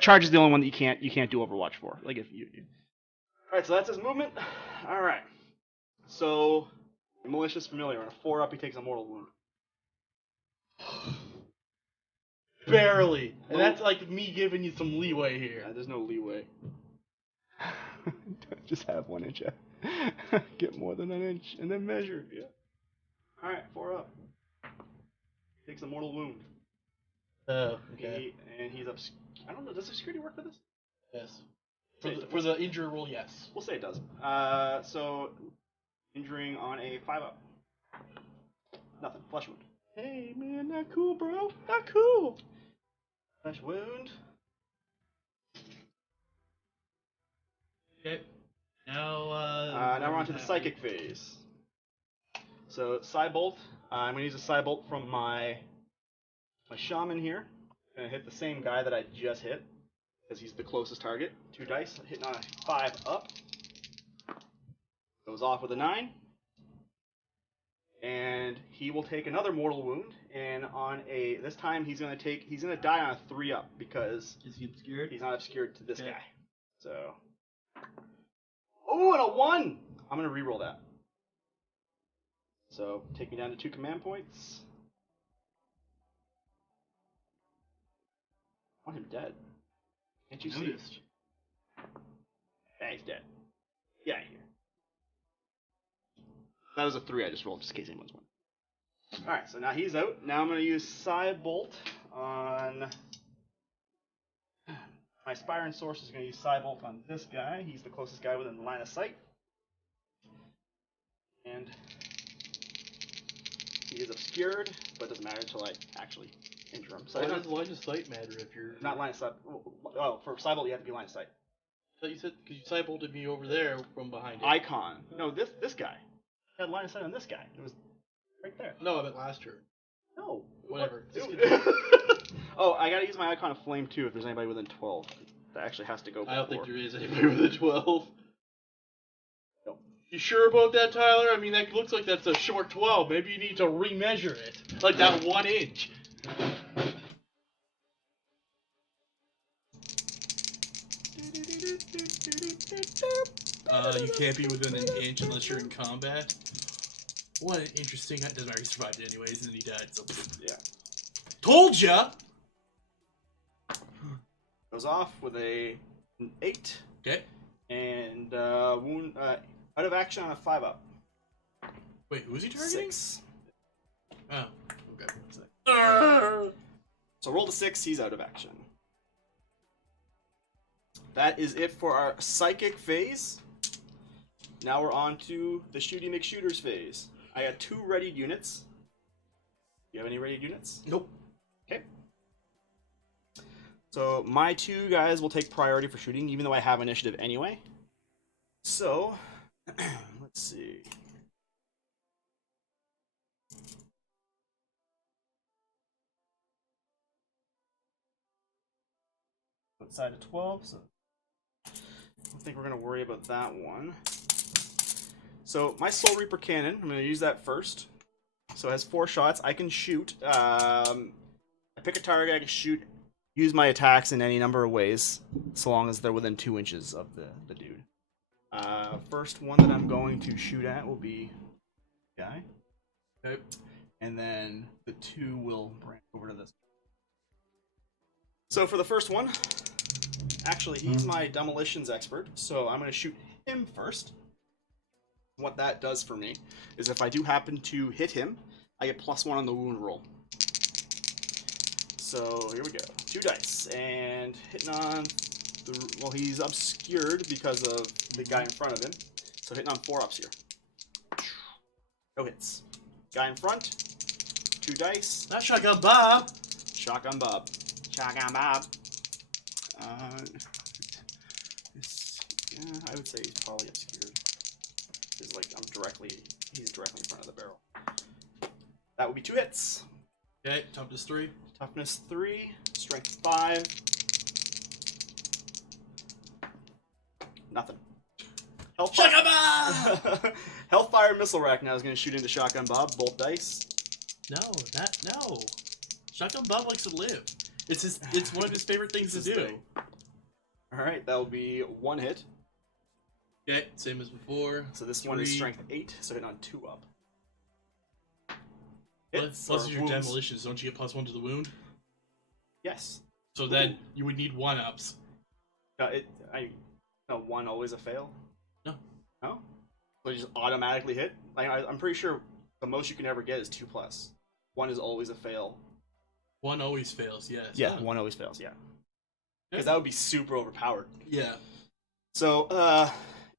charge is the only one that you can't do Overwatch for. Like if you. All right, so that's his movement. All right, so malicious familiar on a 4-up, he takes a mortal wound. Barely, and that's like me giving you some leeway here. Yeah, there's no leeway. Just have 1 inch. Get more than an inch, and then measure. Yeah. All right, 4-up. Takes a mortal wound. Okay. He's up. I don't know. Does obscurity work for this? Yes. For the injury roll, yes. We'll say it does. So injuring on a 5-up. Nothing. Flesh wound. Hey man, not cool, bro. Not cool. Flesh wound. Okay. Now we're on to the psychic phase. So Psybolt. I'm gonna use a Psybolt from my Shaman here. Gonna hit the same guy that I just hit, because he's the closest target. 2 dice, hitting on a 5-up. Goes off with a 9. And he will take another mortal wound, and on this time he's gonna die on a 3-up because is he obscured? He's not obscured to this guy. So and a 1! I'm gonna reroll that. So take me down to 2 command points. I want him dead. Can't you see? Yeah, he's dead. Get out of here. That was a 3 I just rolled, just in case anyone's wondering. Alright, so now he's out. Now I'm going to use Psybolt on... My Aspiring Source is going to use Psybolt on this guy. He's the closest guy within the line of sight. And he is obscured, but it doesn't matter until I actually injure him. So why does line of sight matter if you're... Not line of sight. Oh, for Psybolt you have to be line of sight. I thought you said, because you Psybolted me over there from behind it. Icon. No, this guy. I had line of sight on this guy. It was right there. No, I meant last turn. No. Whatever. Oh, I gotta use my Icon of Flame too if there's anybody within 12. That actually has to go before. I don't think there is anybody within 12. No. You sure about that, Tyler? I mean, that looks like that's a short 12. Maybe you need to remeasure it. Like that 1 inch. You can't be within an inch unless you're in combat. What an interesting... Doesn't matter, he survived it anyways, and then he died, so... Yeah. Told ya! Goes off with a An 8. Okay. And wound out of action on a 5-up. Wait, who is he targeting? 6. Oh, okay. So roll the 6, he's out of action. That is it for our psychic phase. Now we're on to the shooty McShooters phase. I got 2 readied units. Do you have any readied units? Nope. Okay. So my 2 guys will take priority for shooting, even though I have initiative anyway. So, let's see. Outside of 12, so I don't think we're going to worry about that one. So my Soul Reaper cannon, I'm going to use that first. So it has 4 shots. I can shoot. I pick a target, I can shoot, use my attacks in any number of ways, so long as they're within 2 inches of the dude. First one that I'm going to shoot at will be guy. Okay. And then the 2 will branch over to this. So for the first one, actually he's my demolitions expert, so I'm going to shoot him first. What that does for me is if I do happen to hit him, I get +1 on the wound roll. So here we go. 2 dice, and hitting on well, he's obscured because of the guy in front of him. So hitting on 4 ups here. No hits. Guy in front. 2 dice. That's Shotgun Bob. Shotgun Bob. Shotgun Bob. I would say he's probably obscured. He's like he's directly in front of the barrel. That would be 2 hits. Okay, toughness 3. Toughness 3, strength 5. Nothing. Hellfire. Shotgun Bob! Hellfire Missile Rack now is going to shoot into Shotgun Bob. Bolt dice. No. Shotgun Bob likes to live. It's one of his favorite things to do. Alright, that will be 1 hit. Okay, same as before. So this one is strength 8, so hitting on 2 up. Plus your demolitions, don't you get +1 to the wound? Yes. So then you would need 1-ups. No, 1 always a fail? No. No? So you just automatically hit? Like, I'm pretty sure the most you can ever get is 2+. 1 is always a fail. 1 always fails, yes. Yeah, 1 always fails, yeah. Because that would be super overpowered. Yeah. So,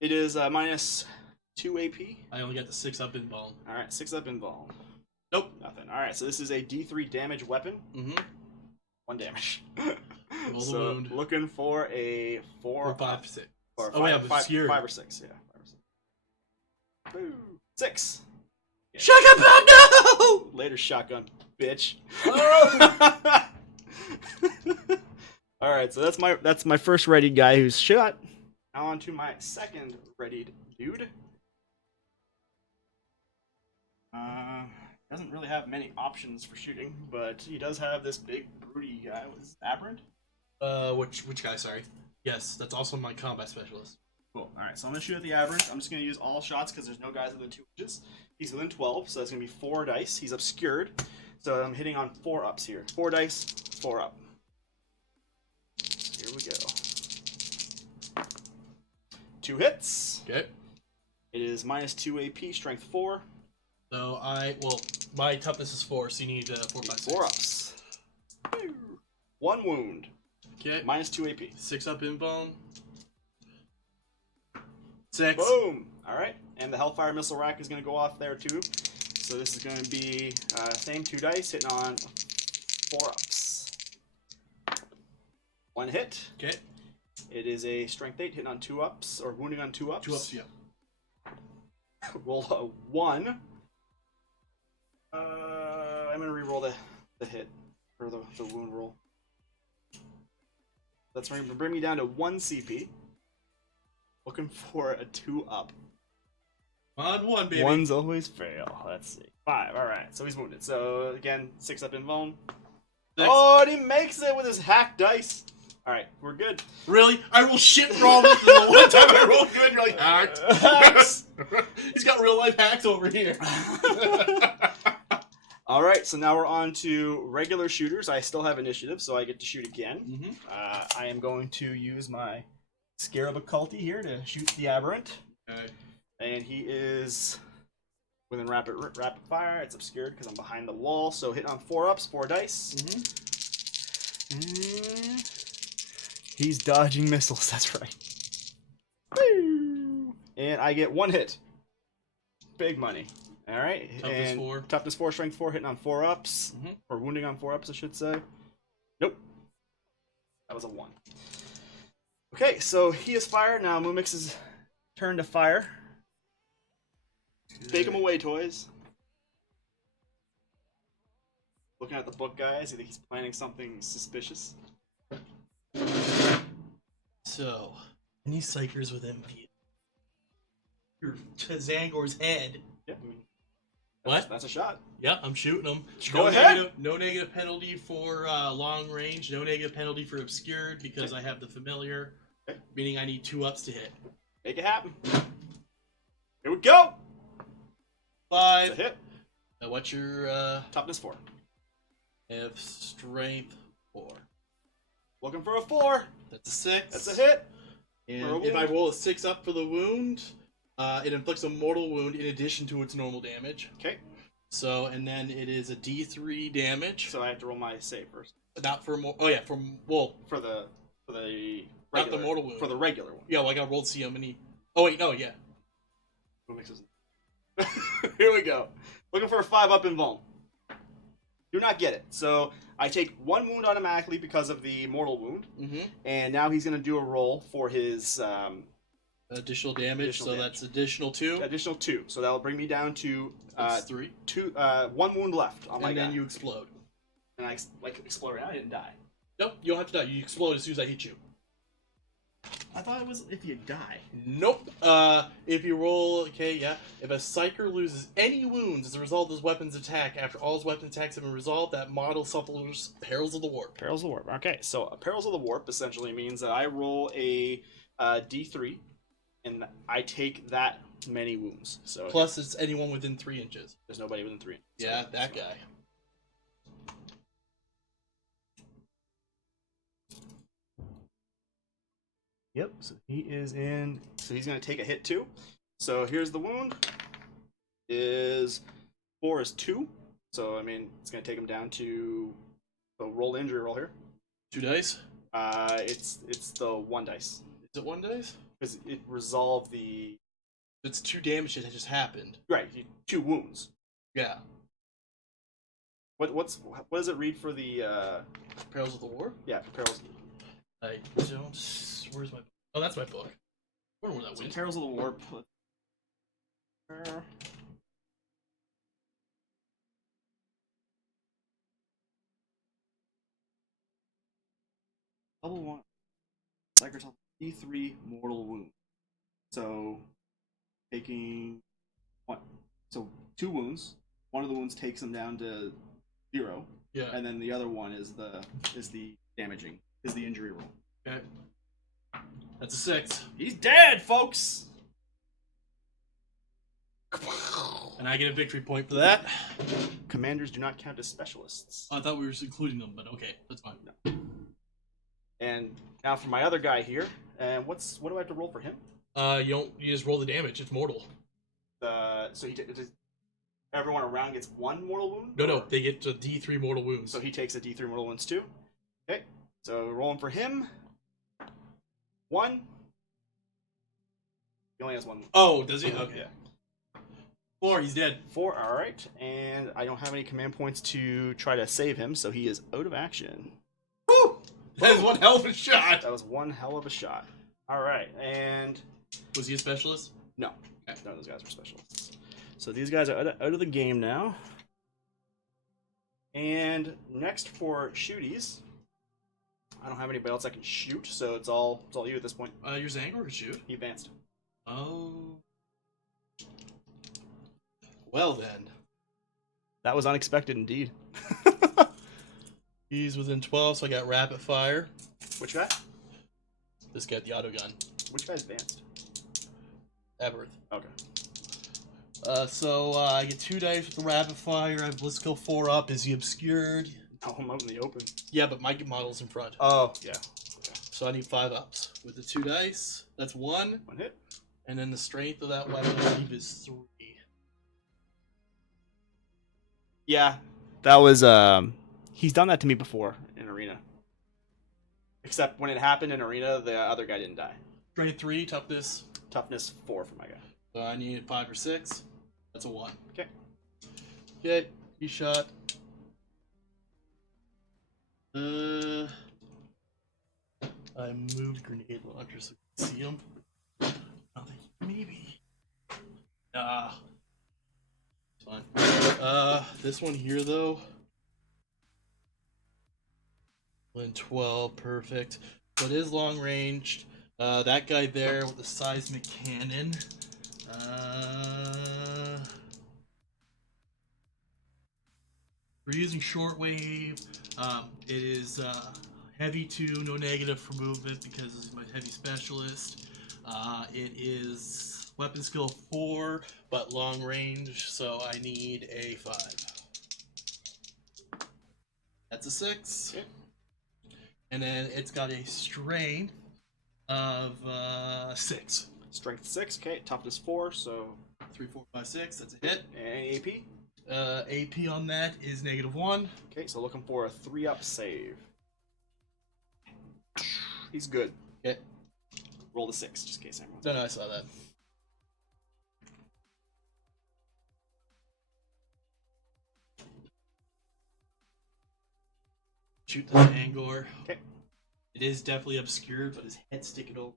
it is -2 AP. I only got the 6-up in ball. Alright, 6 up in ball. Nope. Nothing. Alright, so this is a D3 damage weapon. Mm-hmm. 1 damage. Roll so the wound. Looking for a 4 or 5, 6. Or oh, 5, yeah, obscured. 5 or 6, yeah. 5 or 6. Boo. 6. Yeah. Shotgun Bob, no! Later, shotgun, bitch. Oh! Alright, so that's my first readied guy who's shot. Now on to my second readied dude. Doesn't really have many options for shooting, but he does have this big broody guy. What is Aberrant? Which guy, sorry? Yes, that's also my combat specialist. Cool. Alright, so I'm going to shoot at the Aberrant. I'm just going to use all shots because there's no guys within 2 inches. He's within 12, so that's going to be 4 dice. He's obscured, so I'm hitting on 4 ups here. 4 dice, 4 up. Here we go. 2 hits. Okay. It is -2 AP, strength 4. So my toughness is 4, so you need 4, 5, 6. 4 ups. 1 wound. Okay. -2 AP. 6 up in bone. 6. Boom! Alright, and the Hellfire Missile Rack is going to go off there too. So this is going to be same 2 dice, hitting on 4 ups. 1 hit. Okay. It is a strength 8, hitting on 2 ups, or wounding on 2 ups. 2 ups, yeah. Roll a 1. I'm going to re-roll the hit, or the wound roll. That's going to bring me down to 1 CP. Looking for a 2 up. On 1, baby. 1's always fail. Let's see. 5. Alright, so he's wounded. So again, 6 up in bone. 6. Oh, and he makes it with his hack dice. Alright, we're good. Really? I roll shit wrong with the one time I rolled good, you're like, hacks. He's got real life hacks over here. Alright, so now we're on to regular shooters. I still have initiative, so I get to shoot again. Mm-hmm. I am going to use my Scarab Occulty here to shoot the Aberrant. Okay. And he is within rapid fire. It's obscured because I'm behind the wall. So hitting on 4-ups, 4 dice. And he's dodging missiles. That's right. Woo! And I get 1 hit. Big money. All right. Toughness 4. Toughness 4, strength 4, hitting on 4-ups. Or wounding on 4-ups, I should say. Nope. That was a 1. Okay, so he is fired. Now Mumix's turn to fire. Take him away, toys. Looking at the book, guys. I think he's planning something suspicious. So, any psychers with MP? Your Tzaangor's head. Yeah. What? That's a shot. Yeah, I'm shooting them. Go ahead. No negative penalty for long range. No negative penalty for obscured because I have the familiar. Okay. Meaning I need 2-ups to hit. Make it happen. Here we go. 5. That's a hit. What's your Toughness 4. Have strength 4. Looking for a 4. That's a 6. That's a hit. And if I roll a 6 up for the wound, it inflicts a mortal wound in addition to its normal damage. Okay. So, and then it is a D3 damage. So I have to roll my save first. Not for more. Oh yeah, for well, For the regular, not the mortal wound. For the regular one. Yeah, well, I got rolled to see how many. Oh wait, no, yeah. What makes us... Here we go. Looking for a 5-up in Vuln. Do not get it. So I take 1 wound automatically because of the mortal wound. And now he's going to do a roll for his additional damage. Additional damage. That's additional 2. Additional 2. So that'll bring me down to 3. 1 wound left on my And guy. then you explode. And I explode right now. I didn't die. Nope, you don't have to die. You explode as soon as I hit you. I thought it was if you die. Nope. If you roll, okay, yeah. If a Psyker loses any wounds as a result of his weapon's attack after all his weapon attacks have been resolved, that model suffers Perils of the Warp. Perils of the Warp. Okay, so Perils of the Warp essentially means that I roll a D3, and I take that many wounds. So Plus, it's anyone within 3 inches. there's nobody within 3 inches. Yeah, that guy. Yep, so he is in... So he's going to take a hit too. So here's the wound. 4 is 2. So, I mean, it's going to take him down to... So roll the injury roll here. 2 dice? It's the 1 dice. Is it 1 dice? Because it resolved the... It's 2 damage that just happened. Right, 2 wounds. Yeah. What does it read for the... Perils of the Warp? Yeah, for Perils... I don't... Where's my... Oh, that's my book. I wonder where that went. Perils of the Warp. Level 1. Psyker's D3 mortal wound. So, taking... 1. So, 2 wounds. One of the wounds takes him down to 0. Yeah. And then the other one is the damaging. Is the injury roll. Okay. That's a 6. He's dead, folks! And I get a victory point for that. Commanders do not count as specialists. I thought we were including them, but okay, that's fine. No. And now for my other guy here, and what do I have to roll for him? You just roll the damage. It's mortal. So everyone around gets 1 mortal wound? No, they get to D3 mortal wounds. So he takes a D3 mortal wounds too. Okay, so rolling for him. 1. He only has 1. Oh, does he? Okay. Yeah. 4, he's dead. 4, alright. And I don't have any command points to try to save him, so he is out of action. Woo! That is one hell of a shot! That was one hell of a shot. Alright, and... Was he a specialist? No. None of those guys were specialists. So these guys are out of the game now. And next for shooties... I don't have anybody else I can shoot, so it's all you at this point. Your Tzaangor can shoot. He advanced. Oh. Well then. That was unexpected indeed. He's within 12, so I got rapid fire. Which guy? This guy, the auto gun. Which guy's advanced? Aberrants. Okay. So I get 2 dice with the rapid fire. I have Blitzkill 4 up. Is he obscured? Oh, I'm out in the open. Yeah, but my model's in front. Oh, yeah. Okay. so I need 5 ups. With the 2 dice, that's 1. 1 hit. And then the strength of that weapon, I believe, is 3. Yeah, that was he's done that to me before in arena. Except when it happened in arena, the other guy didn't die. Strength 3, toughness. Toughness 4 for my guy. So I need 5 or 6. That's a 1. Okay. Okay, he shot. I moved grenade launcher so you can see him. I think maybe. Nah. It's fine. This one here though. 12, perfect. So it is long ranged. That guy there with the seismic cannon. We're using shortwave. It is heavy 2, no negative for movement because this is my heavy specialist. It is weapon skill 4, but long range, so I need a 5. That's a 6. Okay. And then it's got a strain of 6. Strength 6, okay. Toughness 4, so 3, 4, 5, 6. That's a hit. and AP. AP on that is -1. Okay, so looking for a 3-up save. He's good. Okay. Roll the 6, just in case everyone's. No, I saw that. Shoot the Tzaangor. Okay. It is definitely obscured, but his head's sticking over.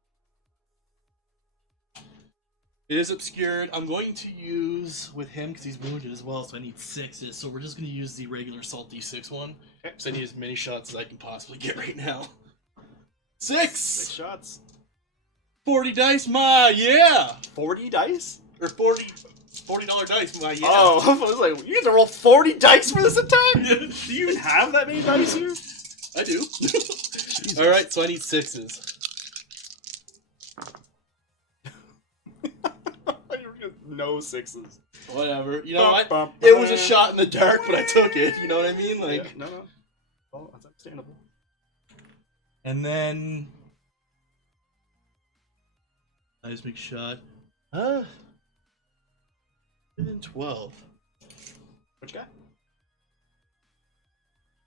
It is obscured. I'm going to use with him because he's wounded as well, so I need 6s. So we're just going to use the regular Assault D6 one. Okay. So I need as many shots as I can possibly get right now. 6 6! shots. 40 dice, yeah! 40 dice? Or $40 dice, yeah. Oh, I was like, you have to roll 40 dice for this attack? Do you even have that many dice here? I do. Alright, so I need 6s. No 6s. Whatever. You know what? It was a shot in the dark, but I took it. You know what I mean? Like, yeah, no. Oh, that's understandable. And then seismic shot. Within 12. Which guy?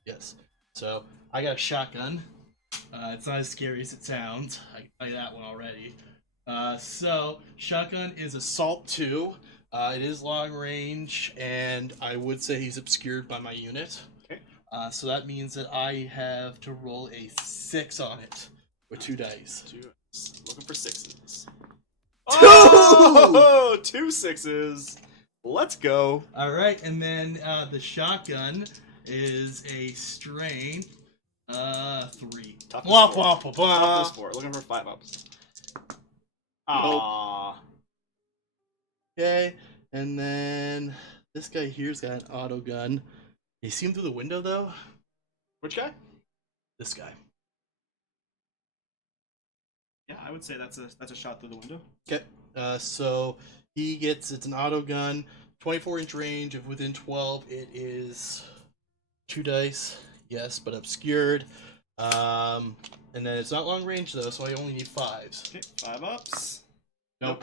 Yes. So I got a shotgun. It's not as scary as it sounds. I can tell you that one already. So shotgun is Assault 2. It is long range, and I would say he's obscured by my unit. Okay. So that means that I have to roll a 6 on it with 2 dice. 2. Looking for 6s. Oh, 2 6s. Let's go. All right, and then the shotgun is a strain 3. Toughness Womp 4. womp womp. Toughness 4. Looking for 5 ups. Aww. Okay, and then this guy here's got an auto gun. You see him through the window though? Which guy? This guy. Yeah, I would say that's a shot through the window. Okay, so he gets, it's an auto gun, 24-inch range. If within 12, it is 2 dice. Yes, but obscured. And then it's not long range though, so I only need 5s. Okay, 5 ups. Nope.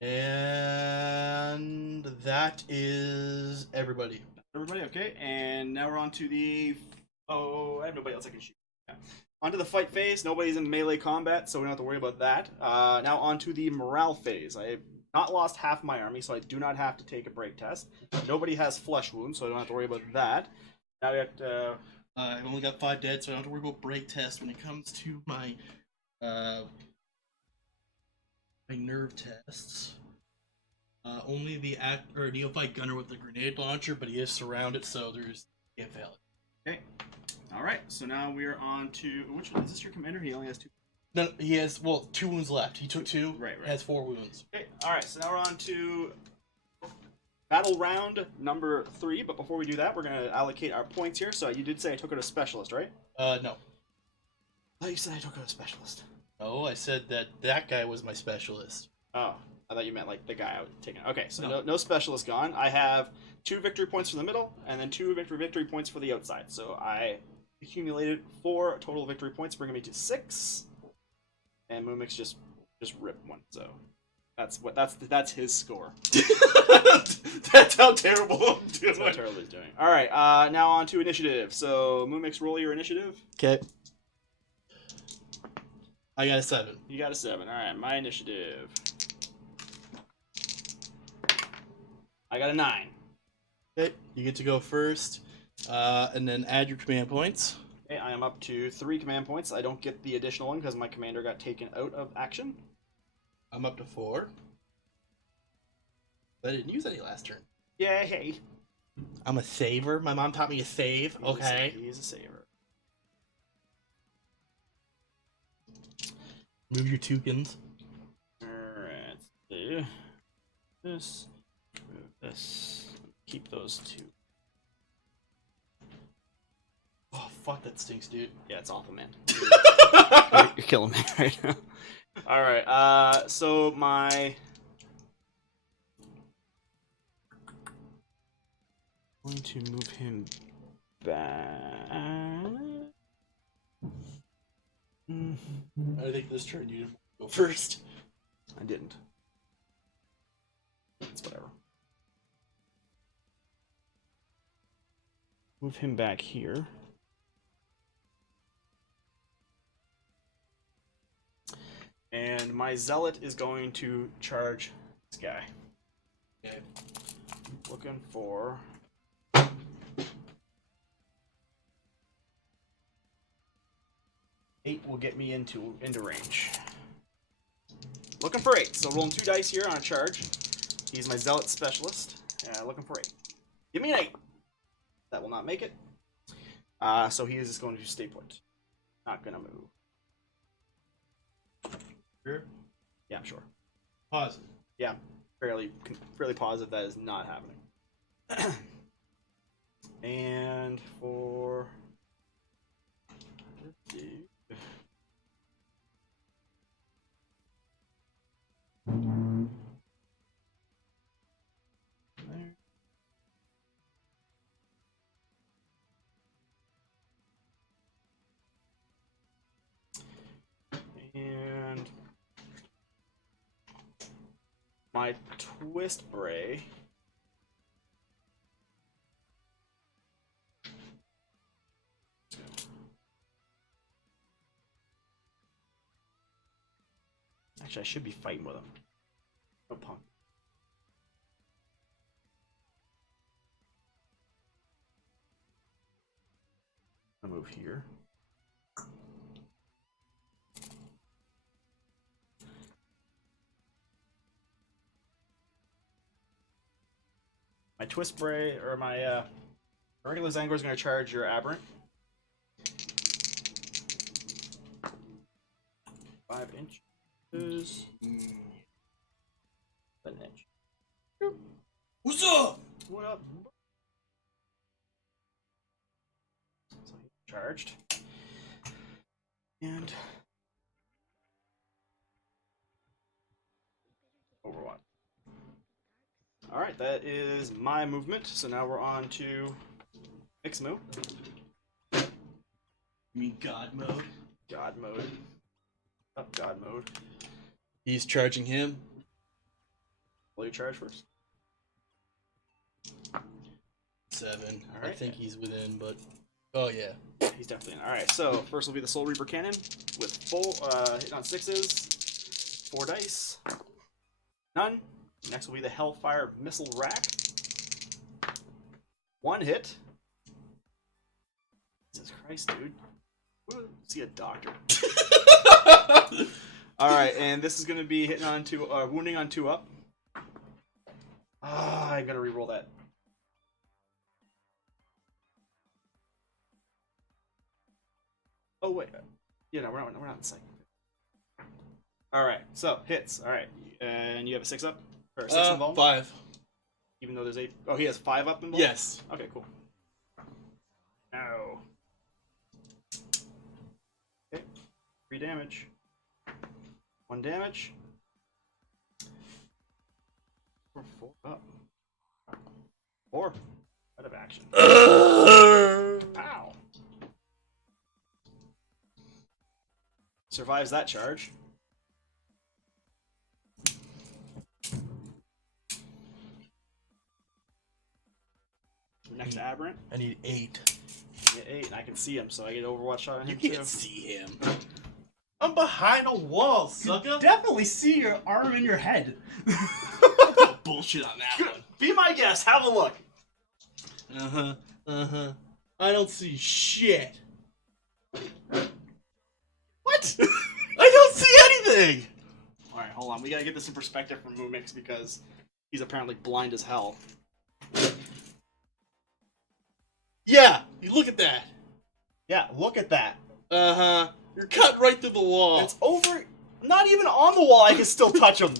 And that is everybody. Everybody, okay. And now we're on to the. Oh, I have nobody else I can shoot. Yeah. On to the fight phase. Nobody's in melee combat, so we don't have to worry about that. Now on to the morale phase. I have not lost half my army, so I do not have to take a break test. Nobody has flesh wounds, so I don't have to worry about that. Now we have to. I've only got 5 dead, so I don't have to worry about break test when it comes to my my nerve tests. Only the Neophyte gunner with the grenade launcher, but he is surrounded, so there's can't fail it. Okay. All right. So now we are on to which one is this? Your commander? He only has 2. No, he has 2 wounds left. He took 2. Right. Has 4 wounds. Okay. All right. So now we're on to battle round number 3. But before we do that, we're gonna allocate our points here. So you did say I took out a specialist, right? No. Oh, you said I took out a specialist. Oh, I said that guy was my specialist. Oh, I thought you meant like the guy I was taking. Okay, so no specialist gone. I have 2 victory points for the middle, and then 2 victory points for the outside. So I accumulated 4 total victory points, bringing me to 6. And Moomix just ripped one, so that's his score. That's how terrible I'm doing. That's how terrible he's doing. All right, now on to initiative. So Moomix, roll your initiative. Okay. I got a 7. You got a 7. All right, my initiative. I got a 9. Okay, you get to go first, and then add your command points. Okay, I am up to 3 command points. I don't get the additional one because my commander got taken out of action. I'm up to 4. But I didn't use any last turn. Yay! I'm a saver. My mom taught me to save. Okay. He's a saver. Move your tokens. Alright, let's do this. Move this. Keep those 2. Oh, fuck, that stinks, dude. Yeah, it's awful, man. You're killing me right now. Alright, so my... I'm going to move him back. I think this turn you didn't go first. I didn't. It's whatever. Move him back here. And my Zealot is going to charge this guy. Okay. Looking for... 8 will get me into range. Looking for 8. So rolling 2 dice here on a charge. He's my Zealot Specialist. Looking for 8. Give me an 8. That will not make it. So he is just going to stay put. Not gonna move. Sure? Yeah, I'm sure. Pause. Yeah, fairly positive that is not happening. And for... And my Twistbray. Actually, I should be fighting with him. No punk. I'll move here. My Twistbray, or my regular Tzaangor is going to charge your Aberrant. 5 inches. An inch. What's up? What up? So he charged. And Overwatch. Alright, that is my movement. So now we're on to Mixmo. You mean God mode? God mode. Up God mode. He's charging him. Will you charge first? 7. All I right. think he's within, but... Oh, yeah. He's definitely in. Alright, so first will be the Soul Reaper Cannon with full hit on 6s. 4 dice. None. Next will be the Hellfire Missile Rack. 1 hit. Jesus Christ, dude. See a doctor. Alright, and this is going to be hitting on 2, wounding on 2 up. Ah, I gotta reroll that. Oh, wait. Yeah, no, we're not in sight. Alright, so hits. Alright, and you have a 6 up? Or 6 involved? 5. Even though there's 8. Oh, he has 5 up involved? Yes. Okay, cool. No. Okay, 3 damage. 1 damage. 4 up. 4 out of action. Ow. survives that charge. Next to Aberrant. I need 8. Get 8, and I can see him, so I get Overwatch shot on him You can't see him. I'm behind a wall, sucker. Definitely see your arm in your head. Bullshit on that one. Be my guest. Have a look. I don't see shit. What? I don't see anything. All right, hold on. We gotta get this in perspective for Moomix because he's apparently blind as hell. Yeah, you look at that. Yeah, look at that. You're cut right through the wall. It's over. Not even on the wall. I can still touch him.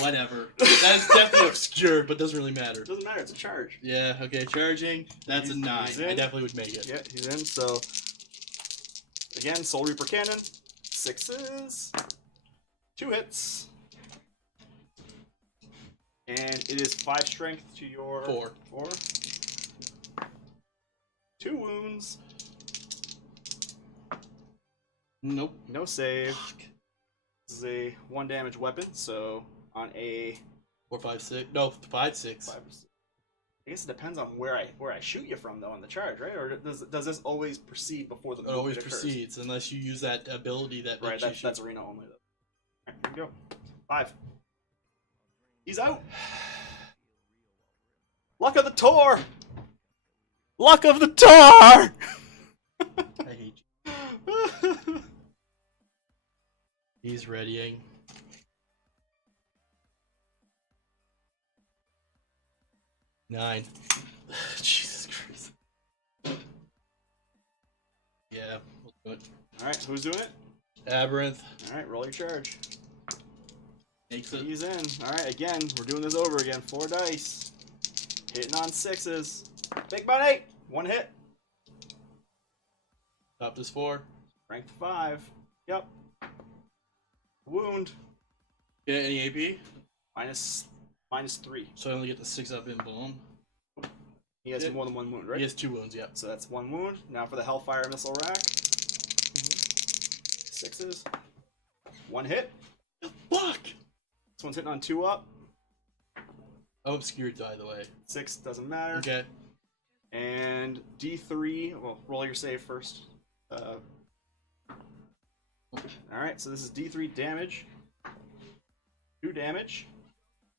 Whatever. That's definitely obscure, but doesn't really matter. Doesn't matter. It's a charge. Yeah. Okay. Charging. That's a 9. I he's in. definitely would make it. Yeah, he's in. So again, Soul Reaper Cannon. 6s. 2 hits. And it is 5 strength to your 4. 4. 2 wounds. Nope. No save. Fuck. This is a 1 damage weapon, so on a 4, 5, 6. No, 5, 6. 5. I guess it depends on where I shoot you from though on the charge, right? Or does this always proceed before the It movement always occurs? proceeds unless you use that ability that Right, makes you shoot. that's arena only though. Alright, here we go. 5. He's out. Luck of the Tor! Luck of the Tor! I hate you. He's readying. Nine. Jesus Christ. Yeah, we'll do it. Alright, who's doing it? Aberrant Alright, roll your charge. makes it. He's in. Alright, again, we're doing this over again. 4 dice. Hitting on 6s. Big money! 1 hit. Top is 4. Strength 5. Yep. Wound. Get any AP? Minus 3. So I only get the 6 up in boom. He has Yeah. more than 1 wound, right? He has 2 wounds, yeah. So that's 1 wound. Now for the Hellfire missile rack. 6s. 1 hit. Fuck! This one's hitting on 2 up. I'm obscured, by the way. 6 doesn't matter. Okay. And D3. Well, roll your save first. Alright, so this is D3 damage. 2 damage.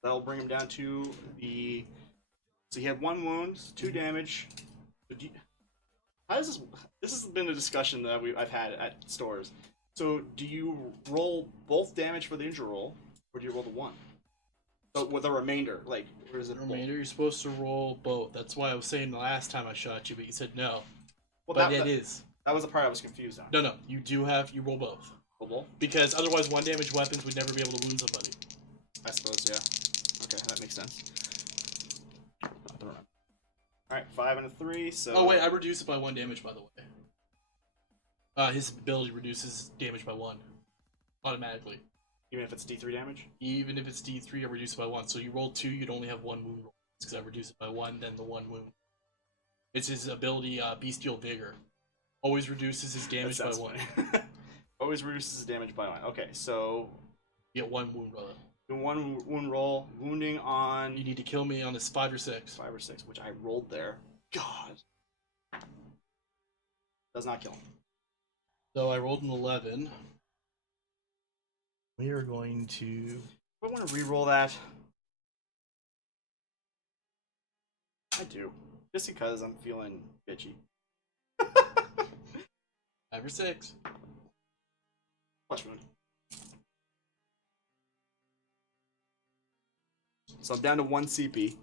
That'll bring him down to the. So he had 1 wound, 2 damage. How does this? This has been a discussion that I've had at stores. So do you roll both damage for the injury roll, or do you roll the 1? So with a remainder, like where is it? Remainder, you're supposed to roll both. That's why I was saying the last time I shot you, but you said no. Well, But it is. That was the part I was confused on. No, you roll both. Roll both? Because otherwise 1 damage weapons would never be able to wound somebody. I suppose, yeah. Okay, that makes sense. Alright, 5 and a 3, so... Oh wait, I reduce it by 1 damage, by the way. His ability reduces damage by 1. Automatically. Even if it's D3 damage? Even if it's D3, I reduce it by 1. So you roll 2, you'd only have 1 wound roll. Because I reduce it by 1, then the 1 wound. It's his ability, Bestial Vigor. Always reduces his damage by 1. Always reduces his damage by 1. Okay, so... You get 1 wound roll. Do 1 wound roll, wounding on... You need to kill me on this 5 or 6. 5 or 6, which I rolled there. God. Does not kill him. So I rolled an 11. We are going to... I want to re-roll that. I do. Just because I'm feeling bitchy. 5 or 6. Flesh wound. So I'm down to 1 CP.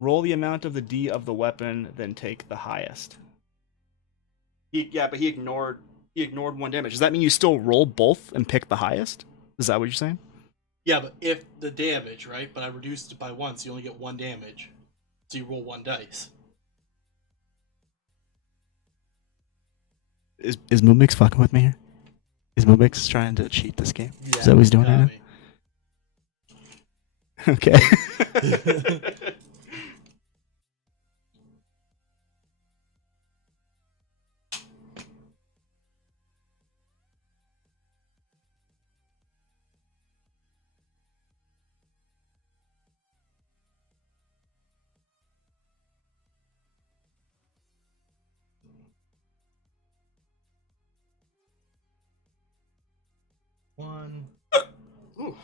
Roll the amount of the D of the weapon, then take the highest. But he ignored 1 damage. Does that mean you still roll both and pick the highest? Is that what you're saying? Yeah, but if the damage, right? But I reduced it by 1, so you only get 1 damage. So you roll 1 dice. Is Moomix fucking with me here? Is Moomix trying to cheat this game? Yeah, Is that what he's doing right now? Okay. on. Ooh.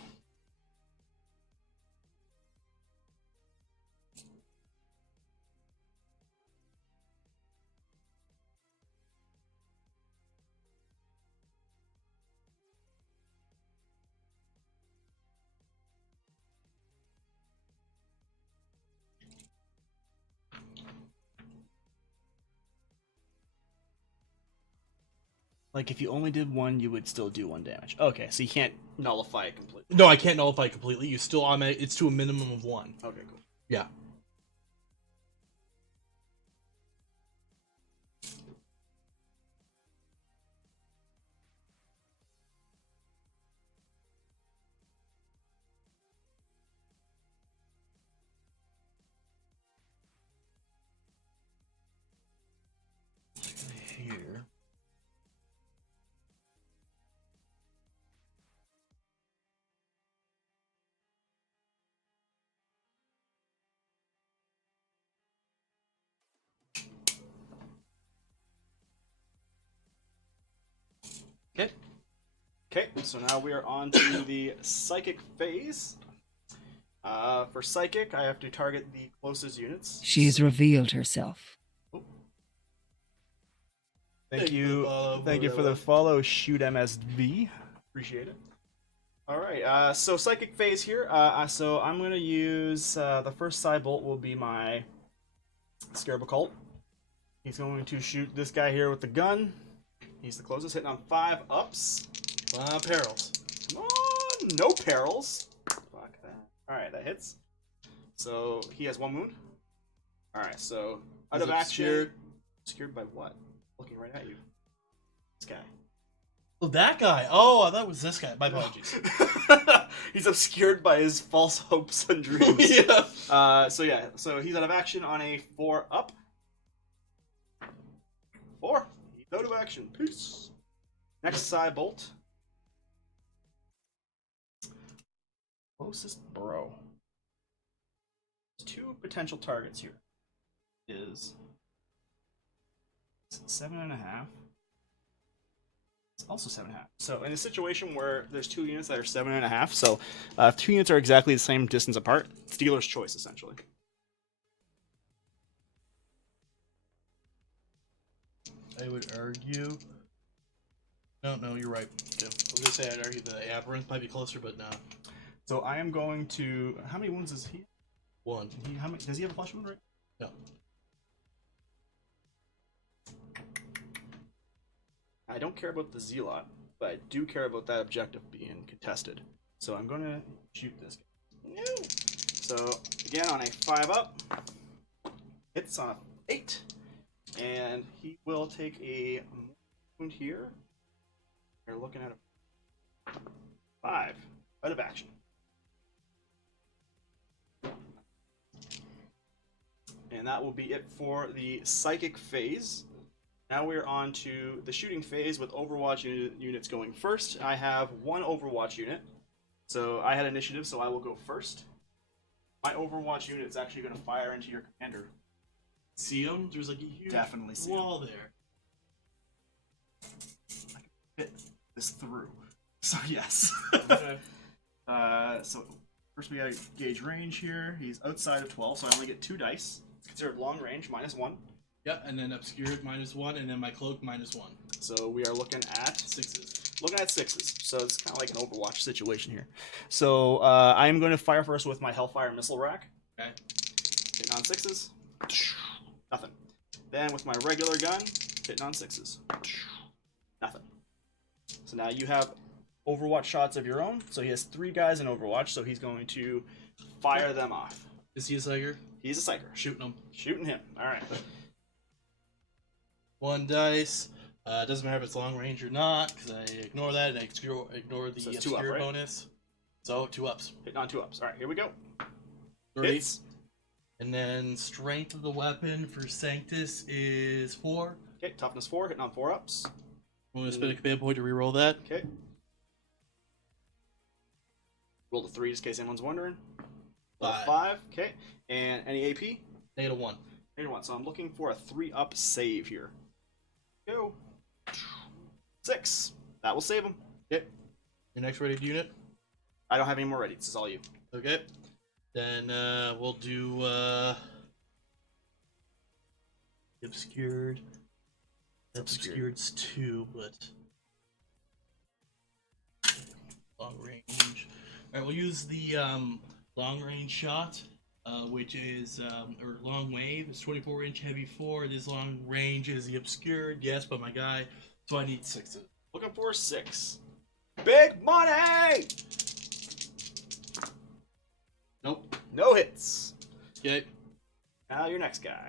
Like, if you only did one, you would still do 1 damage. Okay, so you can't nullify it completely. No, I can't nullify it completely. You still it's to a minimum of 1. Okay, cool. Yeah. Here. Okay. Okay, so now we are on to the Psychic phase. For Psychic, I have to target the closest units. She's revealed herself. Thank you. Thank you for the follow, Shoot MSV. Appreciate it. All right. So Psychic phase here. So I'm gonna use the first side bolt will be my Scarab Occult. He's going to shoot this guy here with the gun. He's the closest, hitting on 5 ups. 5 perils. Come on, no perils. Fuck that. All right, that hits. So he has 1 wound. All right. So out of action. Obscured by what? Looking right at you. This guy. Oh, that guy. Oh, I thought it was this guy. My apologies. He's obscured by his false hopes and dreams. Yeah. So he's out of action on a 4 up. 4. He's out of action. Peace. Next side bolt. Closest bro. There's 2 potential targets here. Is 7.5. It's also 7.5. So in a situation where there's 2 units that are 7.5, so if 2 units are exactly the same distance apart, it's dealer's choice essentially. I would argue. No, you're right. Okay. I was gonna say I'd argue the Aberrants might be closer, but no. So I am going to. How many wounds is he? 1. How many? Does he have a flesh wound right? No. I don't care about the Zealot, but I do care about that objective being contested. So I'm going to shoot this guy. No. So again on a 5 up, hits on a 8, and he will take a wound here. You're looking at a 5 out of action. And that will be it for the Psychic phase. Now we're on to the shooting phase with Overwatch units going first. I have 1 Overwatch unit. So I had initiative, so I will go first. My Overwatch unit is actually going to fire into your commander. See him? There's like a huge Definitely see wall there. I can fit this through. So yes. Okay. So first we gauge range here. He's outside of 12, so I only get 2 dice. It's considered long range, -1. Yeah, and then obscured -1, and then my cloak -1. So we are looking at 6s. Looking at 6s. So it's kind of like an Overwatch situation here. So I am going to fire first with my Hellfire missile rack. Okay. Hitting on 6s. Nothing. Then with my regular gun, hitting on 6s. Nothing. So now you have Overwatch shots of your own. So he has 3 guys in Overwatch, so he's going to fire them off. Is he a Psyker? He's a Psyker. Shooting him. Shooting him. Alright. 1 dice. Doesn't matter if it's long range or not, because I ignore that and I ignore the So it's 2 up, obscure right? bonus. So 2 ups. Hitting on 2 ups. Alright, here we go. 3. Hits. And then strength of the weapon for Sanctus is 4. Okay, toughness 4, hitting on 4 ups. I'm going to spend a command point to reroll that. Okay. Roll the 3 just in case anyone's wondering. 5. Okay. And any AP? -1. -1. So I'm looking for a 3 up save here. Go. 6. That will save him. Okay. Your next rated unit? I don't have any more ready. This is all you. Okay. Then we'll do obscured. Obscured's 2, but long range. Alright, we'll use the long range shot, which is or long wave. It's 24-inch heavy 4. This long range is the obscured, yes, but my guy. So I need 6. Looking for 6. Big money! Nope. No hits. Okay. Now your next guy.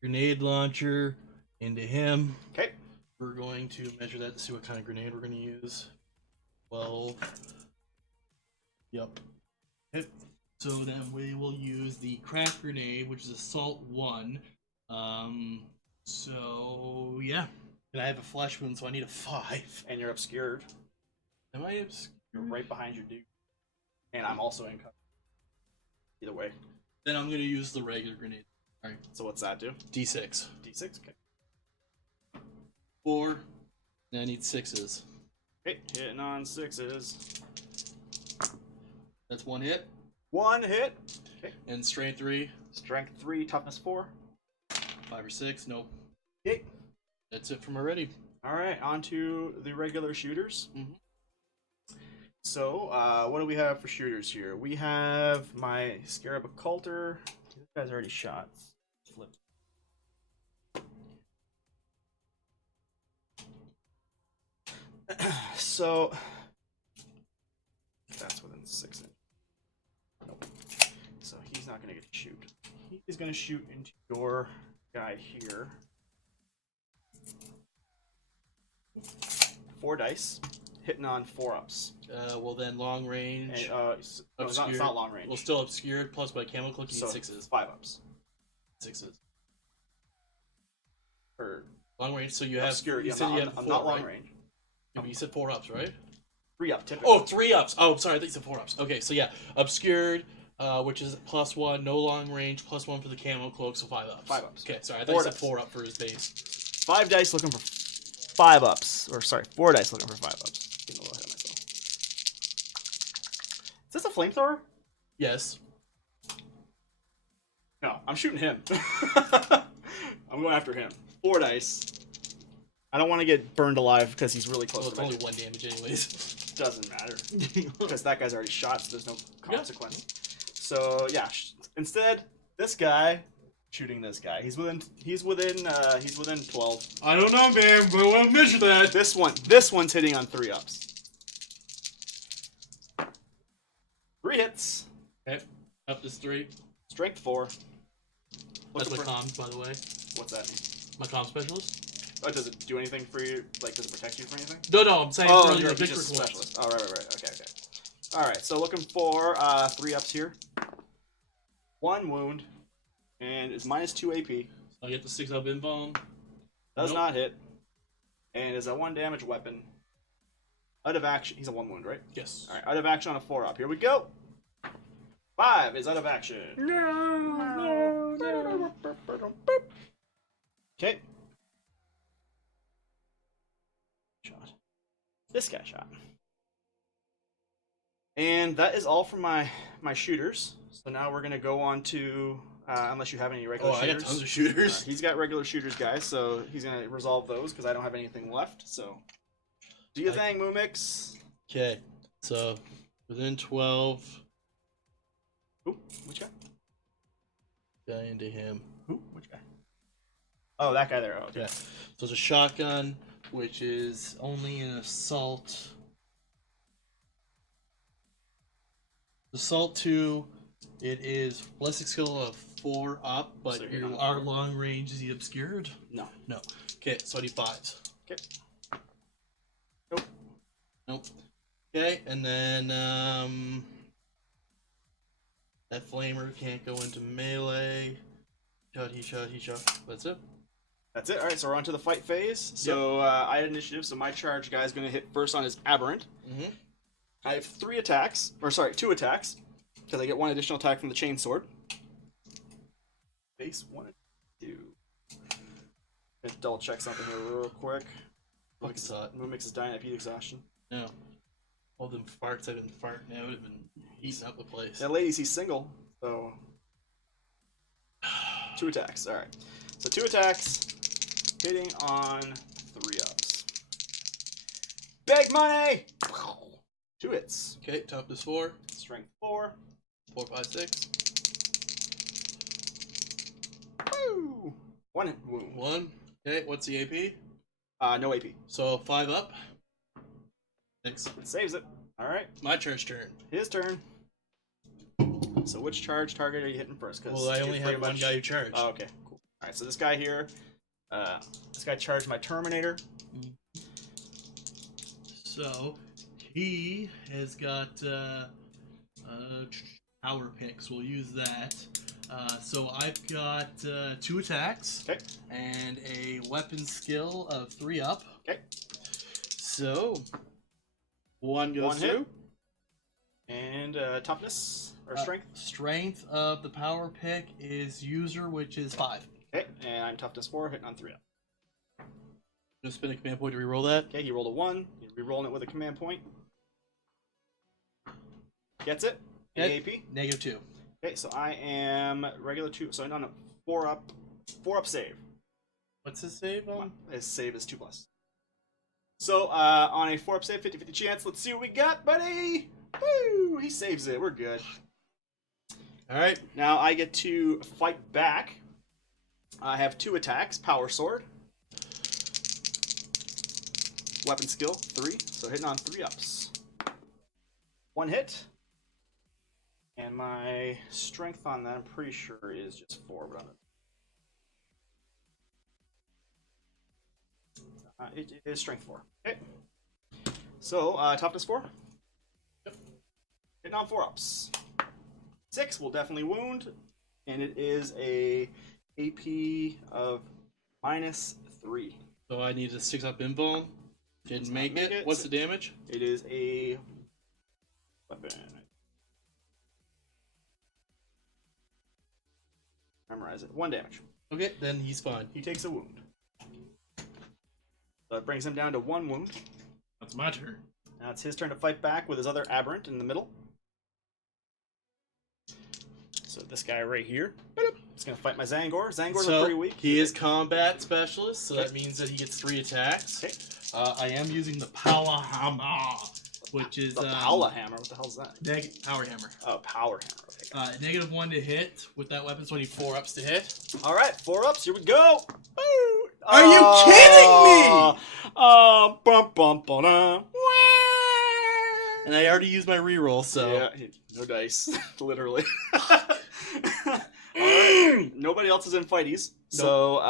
Grenade launcher into him. Okay. We're going to measure that to see what kind of grenade we're going to use. 12. Yep. Okay. So then we will use the crack grenade, which is Assault 1. So yeah. And I have a flesh wound, so I need a 5. And you're obscured. Am I obscured? You're right behind your dude. And I'm also in cover. Either way. Then I'm going to use the regular grenade. Alright. So what's that do? D6. D6? Okay. 4. And I need 6s. Okay, hitting on 6s. That's 1 hit. 1 hit. Okay. And strength 3. Strength 3, toughness 4. 5 or 6. Nope. Okay. That's it from already. Alright, on to the regular shooters. Mm-hmm. So, what do we have for shooters here? We have my Scarab Occulter. This guy's already shot. Flip. So, that's within 6 inches. Nope. So he's not going to get to shoot. He's going to shoot into your guy here. 4 dice, hitting on 4-ups. Well then, long range. And, no, it's not long range. Well, still obscured, plus by camel click, you So need 6s. 5-ups. 6s. Or Long range, so you have. obscured. You Yeah, said you I'm have not, 4, I'm not long right? range. Yeah, but you said 4-ups, right? 3-up, typically. Oh, 3-ups. Oh, sorry, I think you said 4-ups. Okay, so yeah, obscured, which is +1, no long range, +1 for the camo cloak, so 5-ups. 5-ups. Okay, sorry, I thought you said 4-up for his base. 5 dice looking for 5-ups. Or, sorry, 4 dice looking for 5-ups. Getting a little ahead of myself. Is this a flamethrower? Yes. No, I'm shooting him. I'm going after him. 4 dice. I don't want to get burned alive because he's really close Well, to it's me. only 1 damage anyways. Doesn't matter. Because that guy's already shot, so there's no consequence. So, yeah. Instead, this guy shooting this guy. He's within 12. I don't know, man, but I want to measure that. This one's hitting on 3-ups. 3 hits. Okay, up is 3. Strength 4. That's my Looking for- comms, by the way. What's that mean? My comm specialist? Oh, does it do anything for you? Like, does it protect you from anything? No, I'm saying Oh, for you're the big just a request. specialist. Oh, right. Okay. Alright, so looking for 3-ups here. 1 wound. And it's -2 AP. I get the 6-up invuln. Does Nope. not hit. And is a 1 damage weapon. Out of action. He's a 1 wound, right? Yes. Alright, out of action on a 4-up. Here we go. 5 is out of action. No. Okay. Shot. This guy shot. And that is all for my shooters. So now we're gonna go on to unless you have any regular Oh, I shooters. got tons of shooters. He's got regular shooters, guys. So he's gonna resolve those because I don't have anything left. So do your thing, Moomix. Okay, so within 12, Ooh, which guy? guy into him. Who? Which guy? Oh, that guy there. Oh, okay. Yeah. So it's a shotgun, which is only an assault. Assault 2, it is ballistic skill of 4 up, but So you're your not- our long range is he obscured? No. No. Okay, so I need 5s. Okay. Nope. Nope. Okay, and then that flamer can't go into melee. He shot. That's it. That's it. All right, so we're on to the fight phase. So I had initiative, so my charge guy is going to hit first on his Aberrant. Mm-hmm. I have 2 attacks, because I get 1 additional attack from the chainsword. Base 1 and 2. Let's double check something here real quick. Fucking thought. Moomix is dying at heat exhaustion. No. All them farts I've been farting out have been eating up the place. That ladies, he's single, so 2 attacks. All right, so 2 attacks, hitting on 3 ups. Big money. 2 hits. Okay, top is 4. Strength 4. 4, 5, 6. Woo! 1 wound. 1. Okay, what's the AP? No AP. So 5 up. 6. It saves it. All right, My charge turn. his turn. So which charge target are you hitting first? Well, I only have one guy who charged. Oh, okay, cool. All right, so this guy here, this guy charged my Terminator. So he has got power picks. We'll use that. So I've got 2 attacks. Okay. And a weapon skill of 3 up. Okay. So 1 goes 1 hit. through. And toughness or strength. Strength of the power pick is user, which is 5. Okay, and I'm toughness 4, hitting on 3 up. Just spend a command point to reroll that. Okay, he rolled a 1. He's rerolling it with a command point. Gets it. Okay. AP. Negative 2. Okay, so I am regular 2. So no, 4 up. 4 up save. What's his save on? His save is 2+. So on a 4 up save, 50/50 chance. Let's see what we got, buddy. Woo! He saves it. We're good. All right. Now I get to fight back. I have 2 attacks. Power sword. Weapon skill 3. So hitting on 3 ups. 1 hit. And my strength on that, I'm pretty sure, is just 4, but it is strength 4. Okay. So, toughness 4. Yep. Hitting on 4 ups. 6 will definitely wound, and it is a AP of -3. So I need a 6 up invuln. Didn't make it. What's the damage? It is a weapon. Memorize it. 1 damage. Okay, then he's fine. He takes a wound. So it brings him down to 1 wound. That's my turn. Now it's his turn to fight back with his other Aberrant in the middle. So this guy right here. He's going to fight my Tzaangor. Tzaangors are pretty weak. He is combat specialist, so that means that he gets 3 attacks. Okay. I am using the power hammer, which is The Paula Hammer. What the hell's that? power hammer. Oh, Power Hammer. Okay. -1 to hit with that weapon, so I need 4 ups to hit. All right, 4 ups. Here we go. Woo! Are you kidding me? Bum, bum, ba-da. And I already used my reroll, so Yeah, no dice, literally. Alright, nobody else is in fighties, so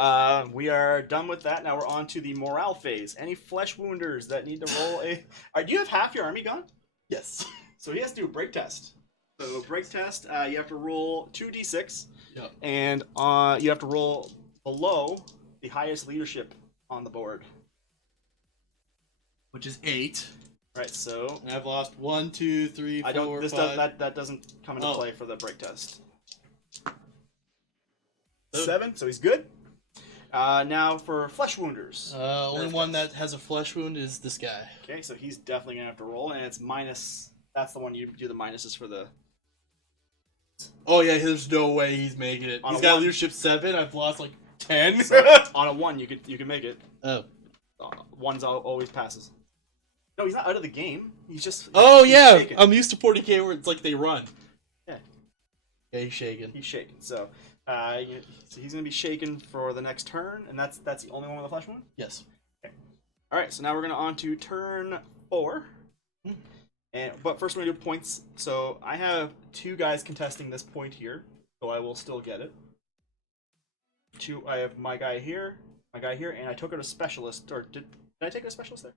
we are done with that. Now we're on to the morale phase. Any flesh wounders that need to roll a... do you have half your army gone? yes. So he has to do a break test. So break test, you have to roll 2d6, Yep. and you have to roll below the highest leadership on the board. Which is 8. Right, so... And I've lost 1, 2, 3, 4, I don't. This 5. that doesn't come into play for the break test. Oh. 7, so he's good. Now for flesh wounders. Only one that has a flesh wound is this guy. Okay, so he's definitely gonna have to roll, and it's minus. That's the one you do the minuses for the. Oh yeah, there's no way he's making it. On He's a got 1. leadership 7. I've lost like 10. So, on a 1, you can make it. Oh. 1's always passes. No, he's not out of the game. He's just. Oh he's yeah, shaken. I'm used to 40k where it's like they run. Yeah. Yeah, he's shaking. He's shaken. So, so he's gonna be shaken for the next turn, and that's the only one with a flesh wound. Yes. All right, so now we're gonna on to turn 4. But first we're gonna do points. So I have 2 guys contesting this point here, so I will still get it. I have my guy here, and I took out a specialist. Or did I take out a specialist there?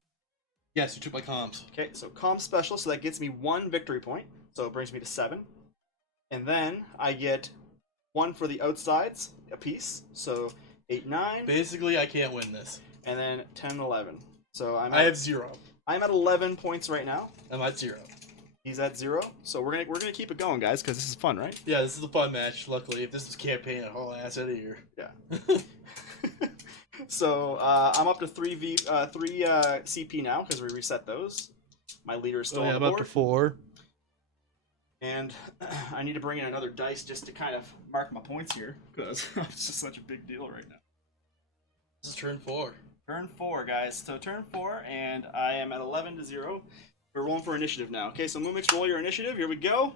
Yes, you took my comms. Okay, so comm specialist, so that gets me 1 victory point, so it brings me to 7. And then I get 1 for the outsides, a piece, so 8, 9. Basically, I can't win this. And then 10, 11. So I have 0. I'm at 11 points right now. I'm at 0. He's at 0. So we're gonna keep it going, guys, because this is fun, right? Yeah, this is a fun match. Luckily, if this was campaign, I'd haul ass out of here. Yeah. So I'm up to 3 CP now because we reset those. My leader is still on the I'm board. up to 4. And I need to bring in another dice just to kind of mark my points here because it's just such a big deal right now. This is turn 4. Turn 4, guys. So turn 4, and I am at 11-0. We're rolling for initiative now. Okay, so Moomix, roll your initiative. Here we go.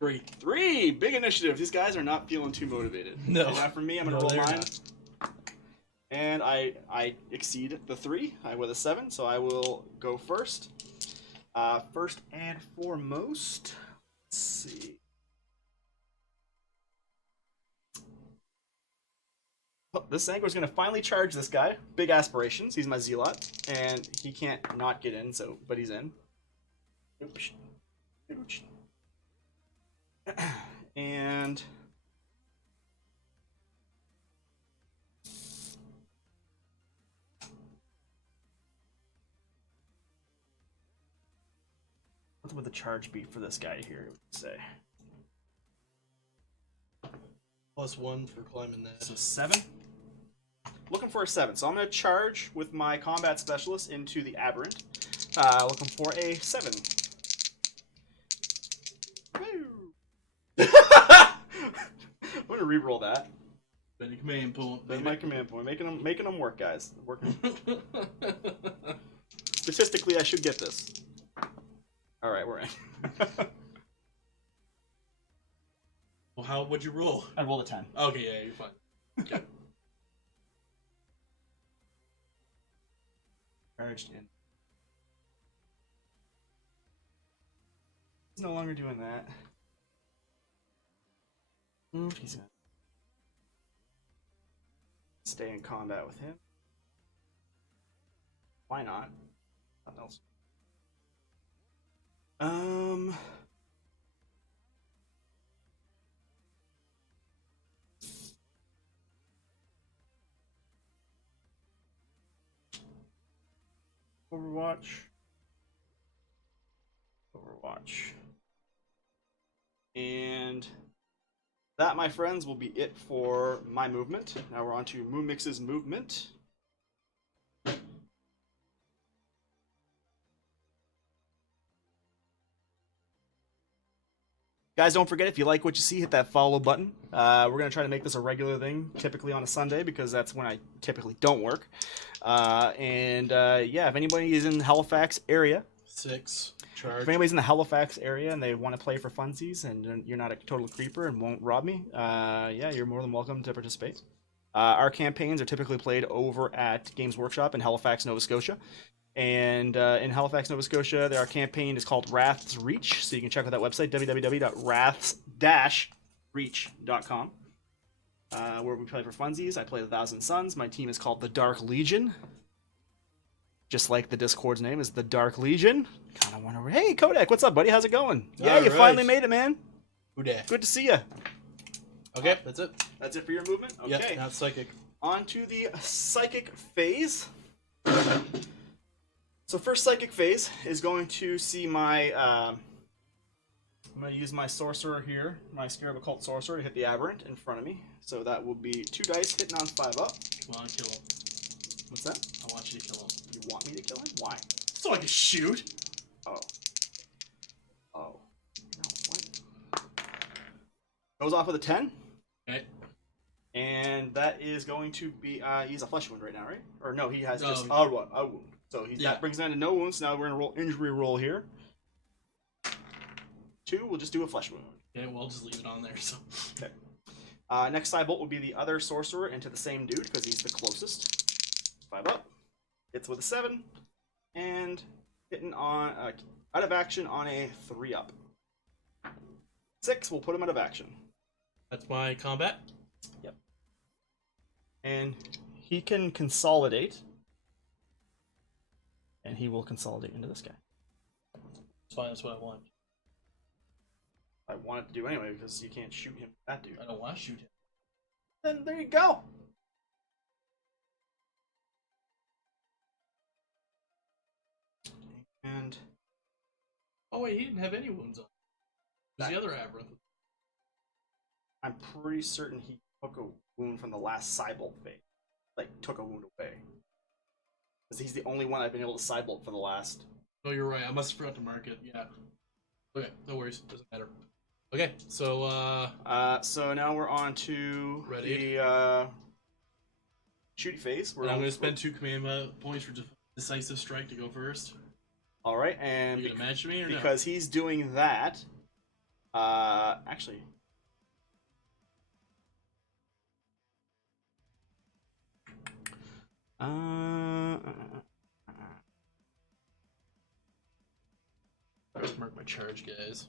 3. 3! Big initiative. These guys are not feeling too motivated. No. And now for me, I'm going to No, roll they're mine. not. And I exceed the 3 with a 7, so I will go first. First and foremost, let's see. Oh, this Tzaangor is going to finally charge this guy. Big aspirations. He's my Zealot, and he can't not get in, but he's in. Oops. Oops. And what would the charge be for this guy here? Say +1 for climbing that. so 7. Looking for a 7, so I'm going to charge with my combat specialist into the Aberrant. Looking for a 7. Woo! I'm going to re-roll that. Better command point. That's my command point. Making them work, guys. Working. Statistically, I should get this. All right, we're in. Well, what'd you roll? I rolled a 10. Okay, yeah, you're fine. Okay. Charged in. He's no longer doing that. He's gonna stay in combat with him. Why not? Nothing else. Overwatch. And that, my friends, will be it for my movement. Now we're on to Moomix's movement. Guys, don't forget, if you like what you see, hit that follow button. We're going to try to make this a regular thing, typically on a Sunday, because that's when I typically don't work. Yeah, if anybody is in the Halifax area, 6 charge. if anybody's in the Halifax area and they want to play for funsies and you're not a total creeper and won't rob me, yeah, you're more than welcome to participate. Our campaigns are typically played over at Games Workshop in Halifax, Nova Scotia. And in Halifax, Nova Scotia, our campaign is called Wrath's Reach. So you can check out that website, www.wraths-reach.com, where we play for funsies. I play the Thousand Suns. My team is called the Dark Legion. Just like the Discord's name is the Dark Legion. Kind of wonder, hey, Kodak, what's up, buddy? How's it going? Yeah, you finally made it, man. Who dat? Good to see you. Okay, that's it. That's it for your movement? Okay. Yep, now it's psychic. On to the psychic phase. So first psychic phase is going to see my, I'm going to use my sorcerer here, my Scarab Occult sorcerer, to hit the Aberrant in front of me. So that will be 2 dice hitting on 5 up. Come on, kill him. What's that? I want you to kill him. You want me to kill him? Why? So I can shoot. Oh. Oh. No, what? Goes off with a 10. Okay. And that is going to be, he's a flesh wound right now, right? Or no, he has just No. a wound. So that brings down to no wounds. Now we're going to roll injury roll here. 2, we'll just do a flesh wound. Okay, well, I'll just leave it on there, so. Okay. Next side bolt will be the other sorcerer into the same dude, because he's the closest. 5 up. Hits with a 7. And hitting on, out of action on a 3 up. 6, we'll put him out of action. That's my combat. Yep. And he can consolidate. And he will consolidate into this guy. It's fine, that's what I want. I want it to do anyway, because you can't shoot him with that dude. I don't want to shoot him. Then there you go! And Oh wait, he didn't have any wounds on. Who's the other Aberrant? I'm pretty certain he took a wound from the last Cybolt phase. Like, took a wound away. Because he's the only one I've been able to Cybolt for the last... Oh, you're right. I must have forgot to mark it. Yeah. Okay, no worries. Doesn't matter. Okay, so, So now we're on to Ready? the, shooting phase. I'm going to spend 2 command points for Decisive Strike to go first. Alright, and... You gonna match me or because he's doing that... actually... Let's mark my charge, guys.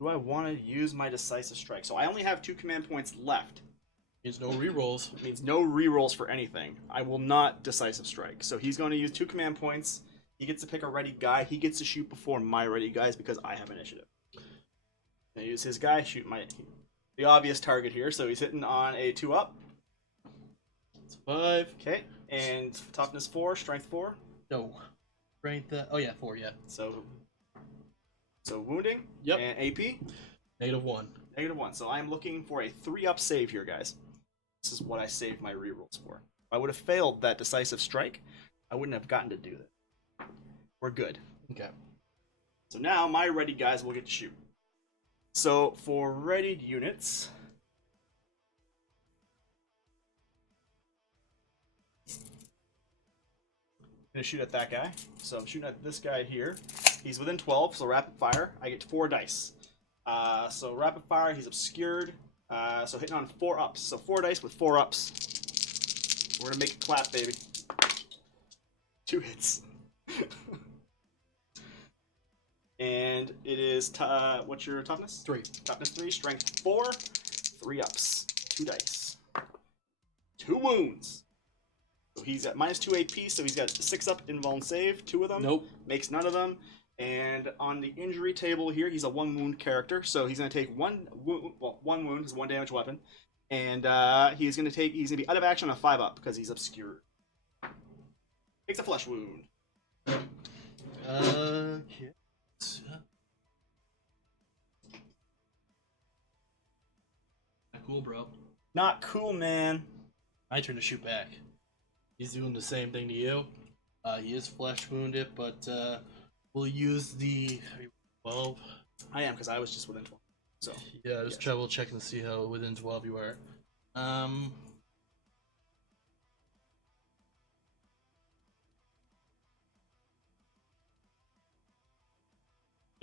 Do I want to use my Decisive Strike? So I only have 2 command points left. Means no rerolls. It means no rerolls for anything. I will not Decisive Strike. So he's going to use 2 command points. He gets to pick a ready guy. He gets to shoot before my ready guys because I have initiative. I use his guy, shoot the obvious target here. So he's hitting on a 2-up. It's 5. Okay, and toughness 4, strength 4. No. Strength, oh yeah, 4, yeah. So wounding. Yep. And AP. -1. -1. So I'm looking for a 3-up save here, guys. This is what I saved my rerolls for. If I would have failed that Decisive Strike, I wouldn't have gotten to do that. We're good. Okay. So now my ready guys will get to shoot. So for readied units, I'm gonna shoot at that guy. So I'm shooting at this guy here. He's within 12, so rapid fire. I get 4 dice. So rapid fire, he's obscured. So hitting on 4 ups. So 4 dice with 4 ups. We're gonna make it clap, baby. 2 hits. And it is, what's your toughness? 3. Toughness 3, strength 4, 3 ups, 2 dice. 2 wounds. So he's at -2 AP, so he's got 6 up invuln save, 2 of them. Nope. Makes none of them. And on the injury table here, he's a 1 wound character, so he's going to take 1 wound, his 1 damage weapon. And he's going to be out of action on a 5 up because he's obscured. Takes a flesh wound. Okay. Not cool, bro. Not cool, man. My turn to shoot back. He's doing the same thing to you. He is flesh wounded, but we'll use the 12. I am, because I was just within 12. So Yeah, just trouble checking to see how within 12 you are.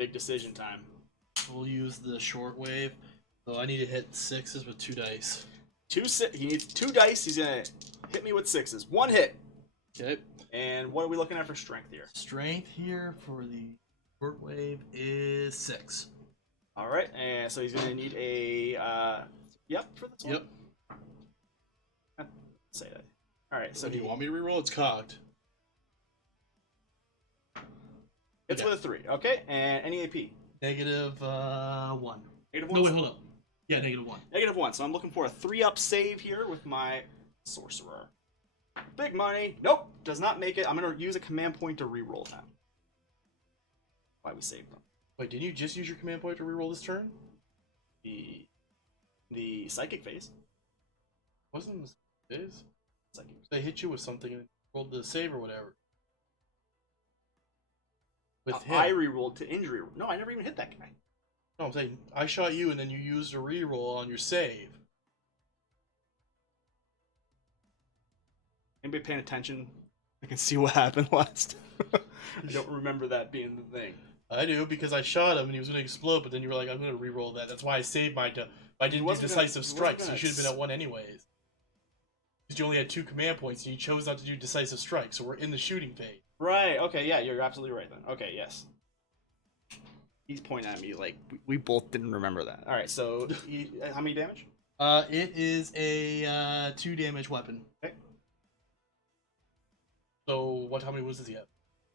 big decision time. We'll use the short wave. So I need to hit 6s with 2 dice. He needs 2 dice. He's gonna hit me with 6s. 1 hit. Okay. And what are we looking at for strength here? Strength here for the short wave is 6. All right, and so he's gonna need a yep for this one. Yep. Say that. All right, so So do you want me to reroll? It's cocked. it's Okay. with a 3. Okay, and any AP? -1. -1. No, wait, hold up. Yeah, -1. -1. So I'm looking for a 3-up save here with my sorcerer. Big money. Nope, does not make it. I'm gonna use a command point to reroll that. Why we saved them? Wait, didn't you just use your command point to reroll this turn? The psychic phase. Wasn't this phase? Psychic. They hit you with something and rolled the save or whatever. With him. I rerolled to injury. No, I never even hit that guy. No, I'm saying I shot you and then you used a reroll on your save. Anybody paying attention? I can see what happened last. I don't remember that being the thing. I do, because I shot him and he was going to explode, but then you were like, I'm going to reroll that. That's why I saved my... I didn't do wasn't decisive gonna- strikes, wasn't so you should have gonna- been at 1 anyways. Because you only had 2 command points and you chose not to do decisive strikes, so we're in the shooting phase. Right, okay, yeah, you're absolutely right then. Okay, yes. He's pointing at me like we both didn't remember that. Alright, so how many damage? It is a 2 damage weapon. Okay. So, how many wounds does he have?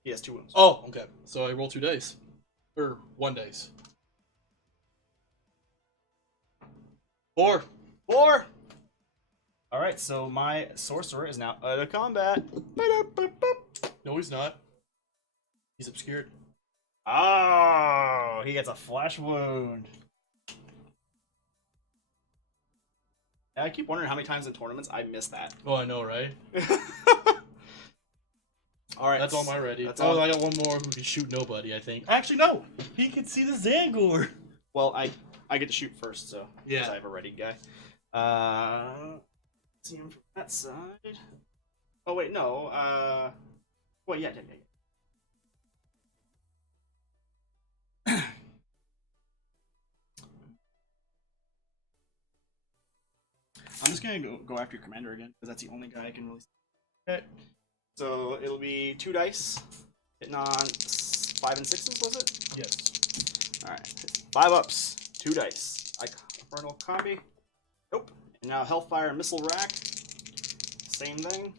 He has 2 wounds. Oh, okay. So I roll 2 dice. Or 1 dice. 4. 4! Alright, so my sorcerer is now out of combat. No, he's not. He's obscured. Oh, he gets a flash wound. I keep wondering how many times in tournaments I miss that. Oh, I know, right? All right, That's all my ready. That's Oh, all. I got one more who can shoot nobody, I think. Actually, no! He can see the Tzaangor! Well, I get to shoot first, so Yeah. because I have a ready guy. See him from that side. Oh wait, no. Well, yeah. I'm just gonna go after your commander again because that's the only guy I can really. Okay. So it'll be 2 dice, hitting on 5 and 6s, was it? Yes. All right, 5 ups, 2 dice. Infernal combi. Nope. And now Hellfire Missile Rack. Same thing.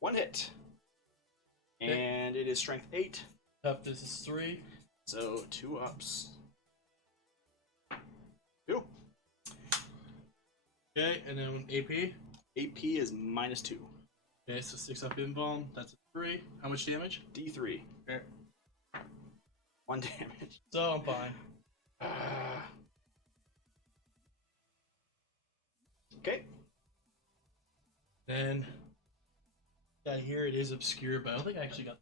1 hit. Okay. And it is strength 8. Toughness is 3. So 2 ups. 2. Okay, and then AP. AP is -2. Okay, so 6 up invuln. That's a 3. How much damage? D3. Okay. 1 damage. So I'm fine. Okay. Then guy here, it is obscure, but I don't think I actually got.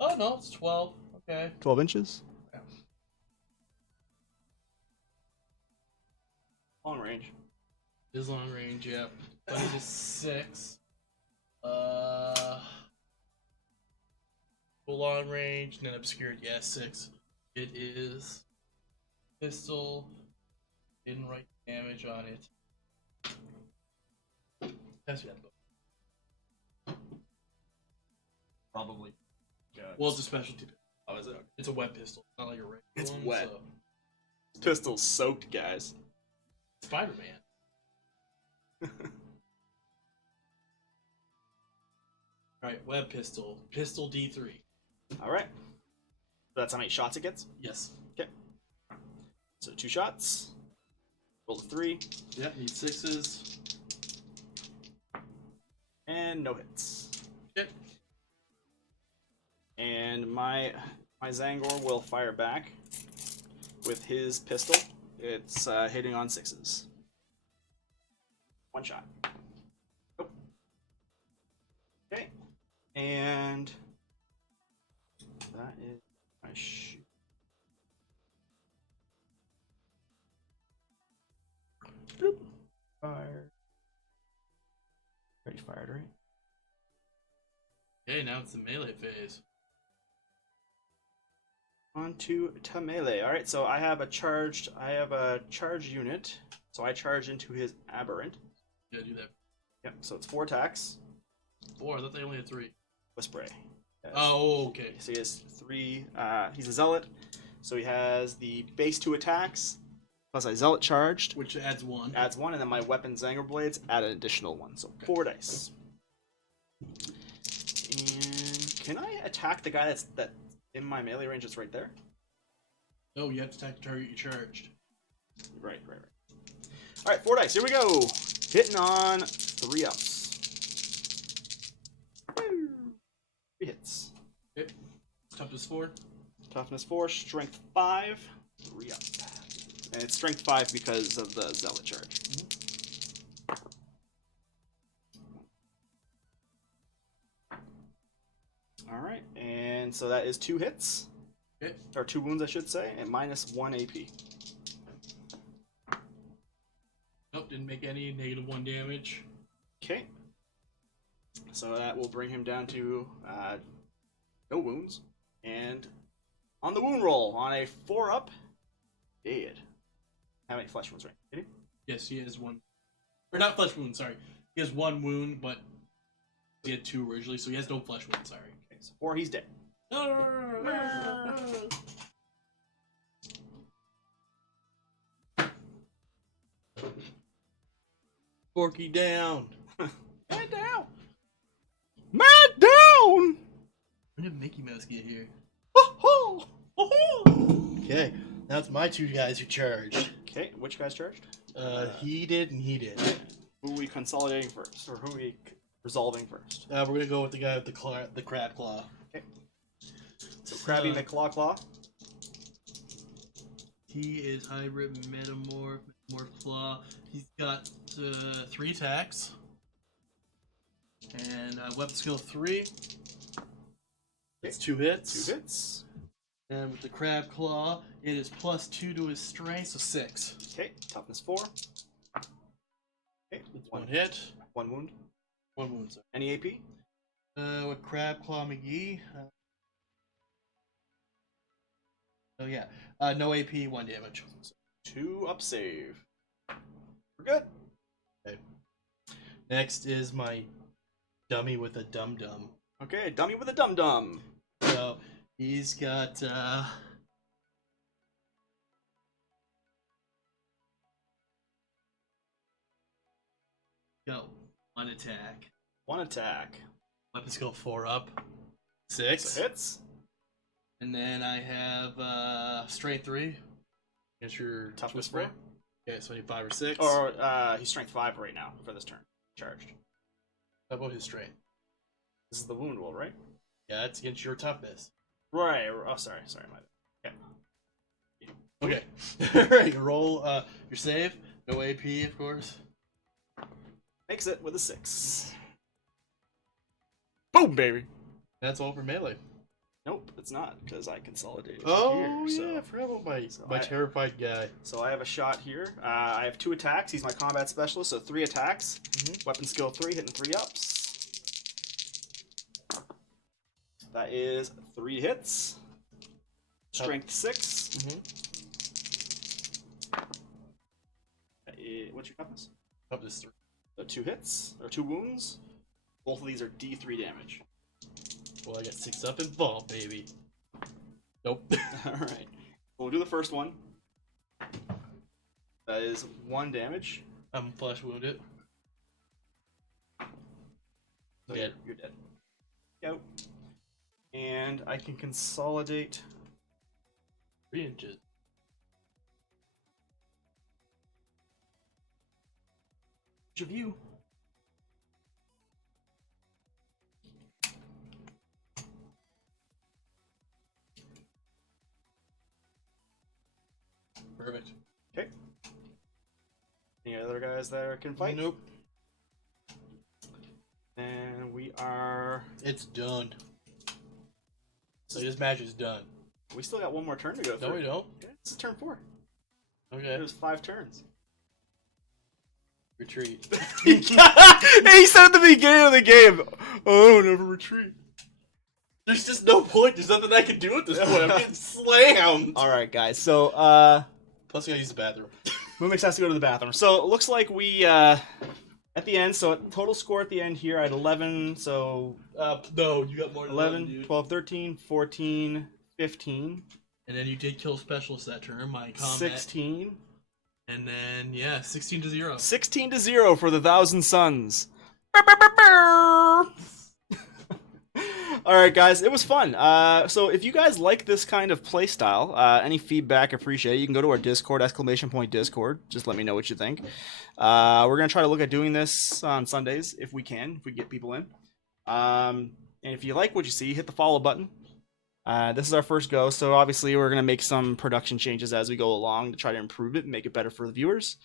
Oh no, it's 12. Okay. 12 inches. Yeah. Long range. It is long range, yeah. But it is 6. Full long range, and then obscured, yeah, 6. It is pistol. Didn't write damage on it. That's what Probably. Well, it's a specialty pistol. Oh, is it? It's a wet pistol, not like a regular It's one. wet. So. Pistol's soaked, guys. Spider-Man. Alright, web pistol. Pistol D3. Alright. That's how many shots it gets? Yes. Okay. So 2 shots. Roll a 3. Yep, need 6s. And no hits. Yep. And my Tzaangor will fire back with his pistol. It's hitting on 6s. 1 shot. Nope. Okay. And that is my shoot. Boop. Fire. Already fired, right? Okay, now it's the melee phase. On to melee. Alright, so I have a charged unit. So I charge into his Aberrant. Yeah, do that. Yep, so it's 4 attacks. 4, I thought they only had 3. Twistbray. Yes. Oh, okay. So he has 3, he's a Zealot. So he has the base 2 attacks, plus I Zealot charged. Which adds 1. Adds 1, and then my weapon Tzaangor Blades add an additional 1. So 4 dice. And can I attack the guy that's in my melee range that's right there? No, you have to attack the target you charged. Right. Alright, 4 dice. Here we go. Hitting on 3 ups. 3 hits. Okay. Toughness 4. Toughness 4, strength 5, 3 up. And it's strength 5 because of the Zealot charge. Alright, and so that is 2 hits. Okay. Or 2 wounds, I should say, and -1 AP. Nope, didn't make any. -1 damage. Okay. So that will bring him down to no wounds. And on the wound roll, on a 4 up, dead. How many flesh wounds, right? Did he? Yes, he has 1. Or not flesh wound, sorry. He has 1 wound, but he had 2 originally, so he has no flesh wound, sorry. Okay, so 4, he's dead. Forky down. Man down! Man down! When did Mickey Mouse get here? Ho-ho! Okay, that's my 2 guys who charged. Okay, which guy's charged? He did and he did. Who are we consolidating first, or who are we resolving first? We're gonna go with the guy with the crab claw. Okay. So Krabby McClaw. He is hybrid metamorph. Warpflame. He's got 3 attacks. And weapon skill 3. It's 2 hits. 2 hits. And with the Crab Claw, it is +2 to his strength, so 6. Okay, toughness 4. Okay, One hit. 1 wound. 1 wound, sorry. Any AP? With Crab Claw McGee. Oh yeah, no AP, 1 damage. So 2 up save. We're good. Okay. Next is my dummy with a dum-dum. Okay, dummy with a dum-dum. So he's got go 1 attack. 1 attack. Weapon skill 4 up. 6. So hits. And then I have strength 3. Against your Toughness Twistbray. 4. Okay, so I need 5 or 6. Or he's strength 5 right now for this turn. Charged. How about his strength? This is the wound roll, right? Yeah, it's against your toughness. Right. Oh, sorry, my bad. Okay. Okay. Alright, roll your save. No AP, of course. Makes it with a 6. Boom, baby. That's all for melee. Nope, it's not, because I consolidated Oh, here. yeah, I So, forgot about my, so my I- terrified guy. so I have a shot here. I have 2 attacks. He's my combat specialist, so 3 attacks. Mhm. Weapon skill 3, hitting 3 ups. That is 3 hits. Strength 6. Mm-hmm. What's your toughness? Toughness 3. So 2 hits, or 2 wounds. Both of these are D3 damage. Well, I got 6 up involved, baby. Nope. Alright. We'll do the first one. That is 1 damage. I'm flesh wounded. So Dead. You're dead. Go. And I can consolidate. 3 inches. Each of you. Perfect. Okay. Any other guys that can fight? Nope. And we are. It's done. So this match is done. We still got 1 more turn to go through. No, we don't. Okay, this is turn 4. Okay. There's 5 turns. Retreat. He said at the beginning of the game, "Oh, never retreat." There's just no point. There's nothing I can do at this point. I'm getting slammed. All right, guys. So, Plus, I gotta use the bathroom. Moomix has to go to the bathroom. So it looks like we at the end. So total score at the end here, I had 11. So No, you got more than 11, dude. 12, 13, 14, 15, And then you did kill specialist that turn. My combat. 16. And then yeah, 16-0. 16-0 for the Thousand Suns. All right, guys, it was fun. So if you guys like this kind of play style, any feedback, appreciate it. You can go to our Discord, !Discord. Just let me know what you think. We're gonna try to look at doing this on Sundays if we can, if we get people in. And if you like what you see, hit the follow button. This is our first go, so obviously we're gonna make some production changes as we go along to try to improve it and make it better for the viewers.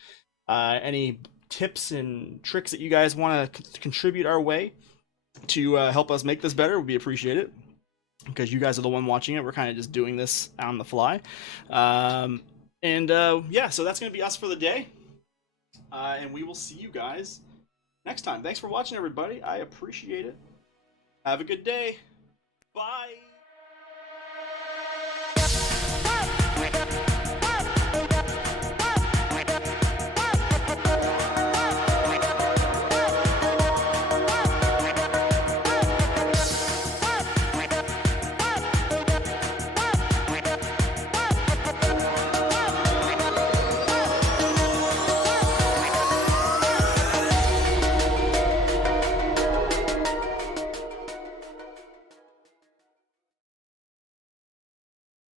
Any tips and tricks that you guys want to contribute our way to help us make this better would be appreciated, because you guys are the one watching it. We're kind of just doing this on the fly. Yeah, so that's gonna be us for the day, and we will see you guys next time. Thanks for watching, everybody. I appreciate it. Have a good day. Bye.